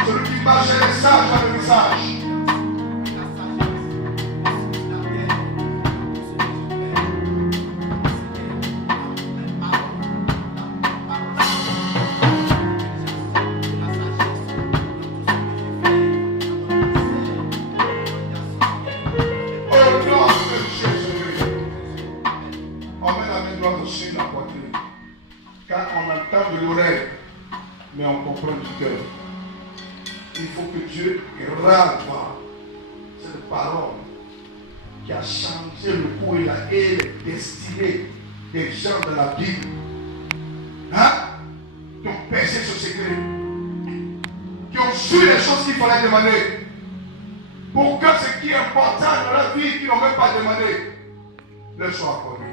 Celui qui marche chez les sages dans le message. Au nom de Jésus. On met la main droite sur la poitrine. Quand on entend de l'oreille, mais on comprend du cœur. Il faut que Dieu renvoie cette parole qui a changé le cours et les destinées des gens de la Bible. Hein? Qui ont percé ce secret. Qui ont su les choses qu'il fallait demander. Pour que ce qui est important dans la vie, qu'ils n'ont même pas demandé, leur soit accordé.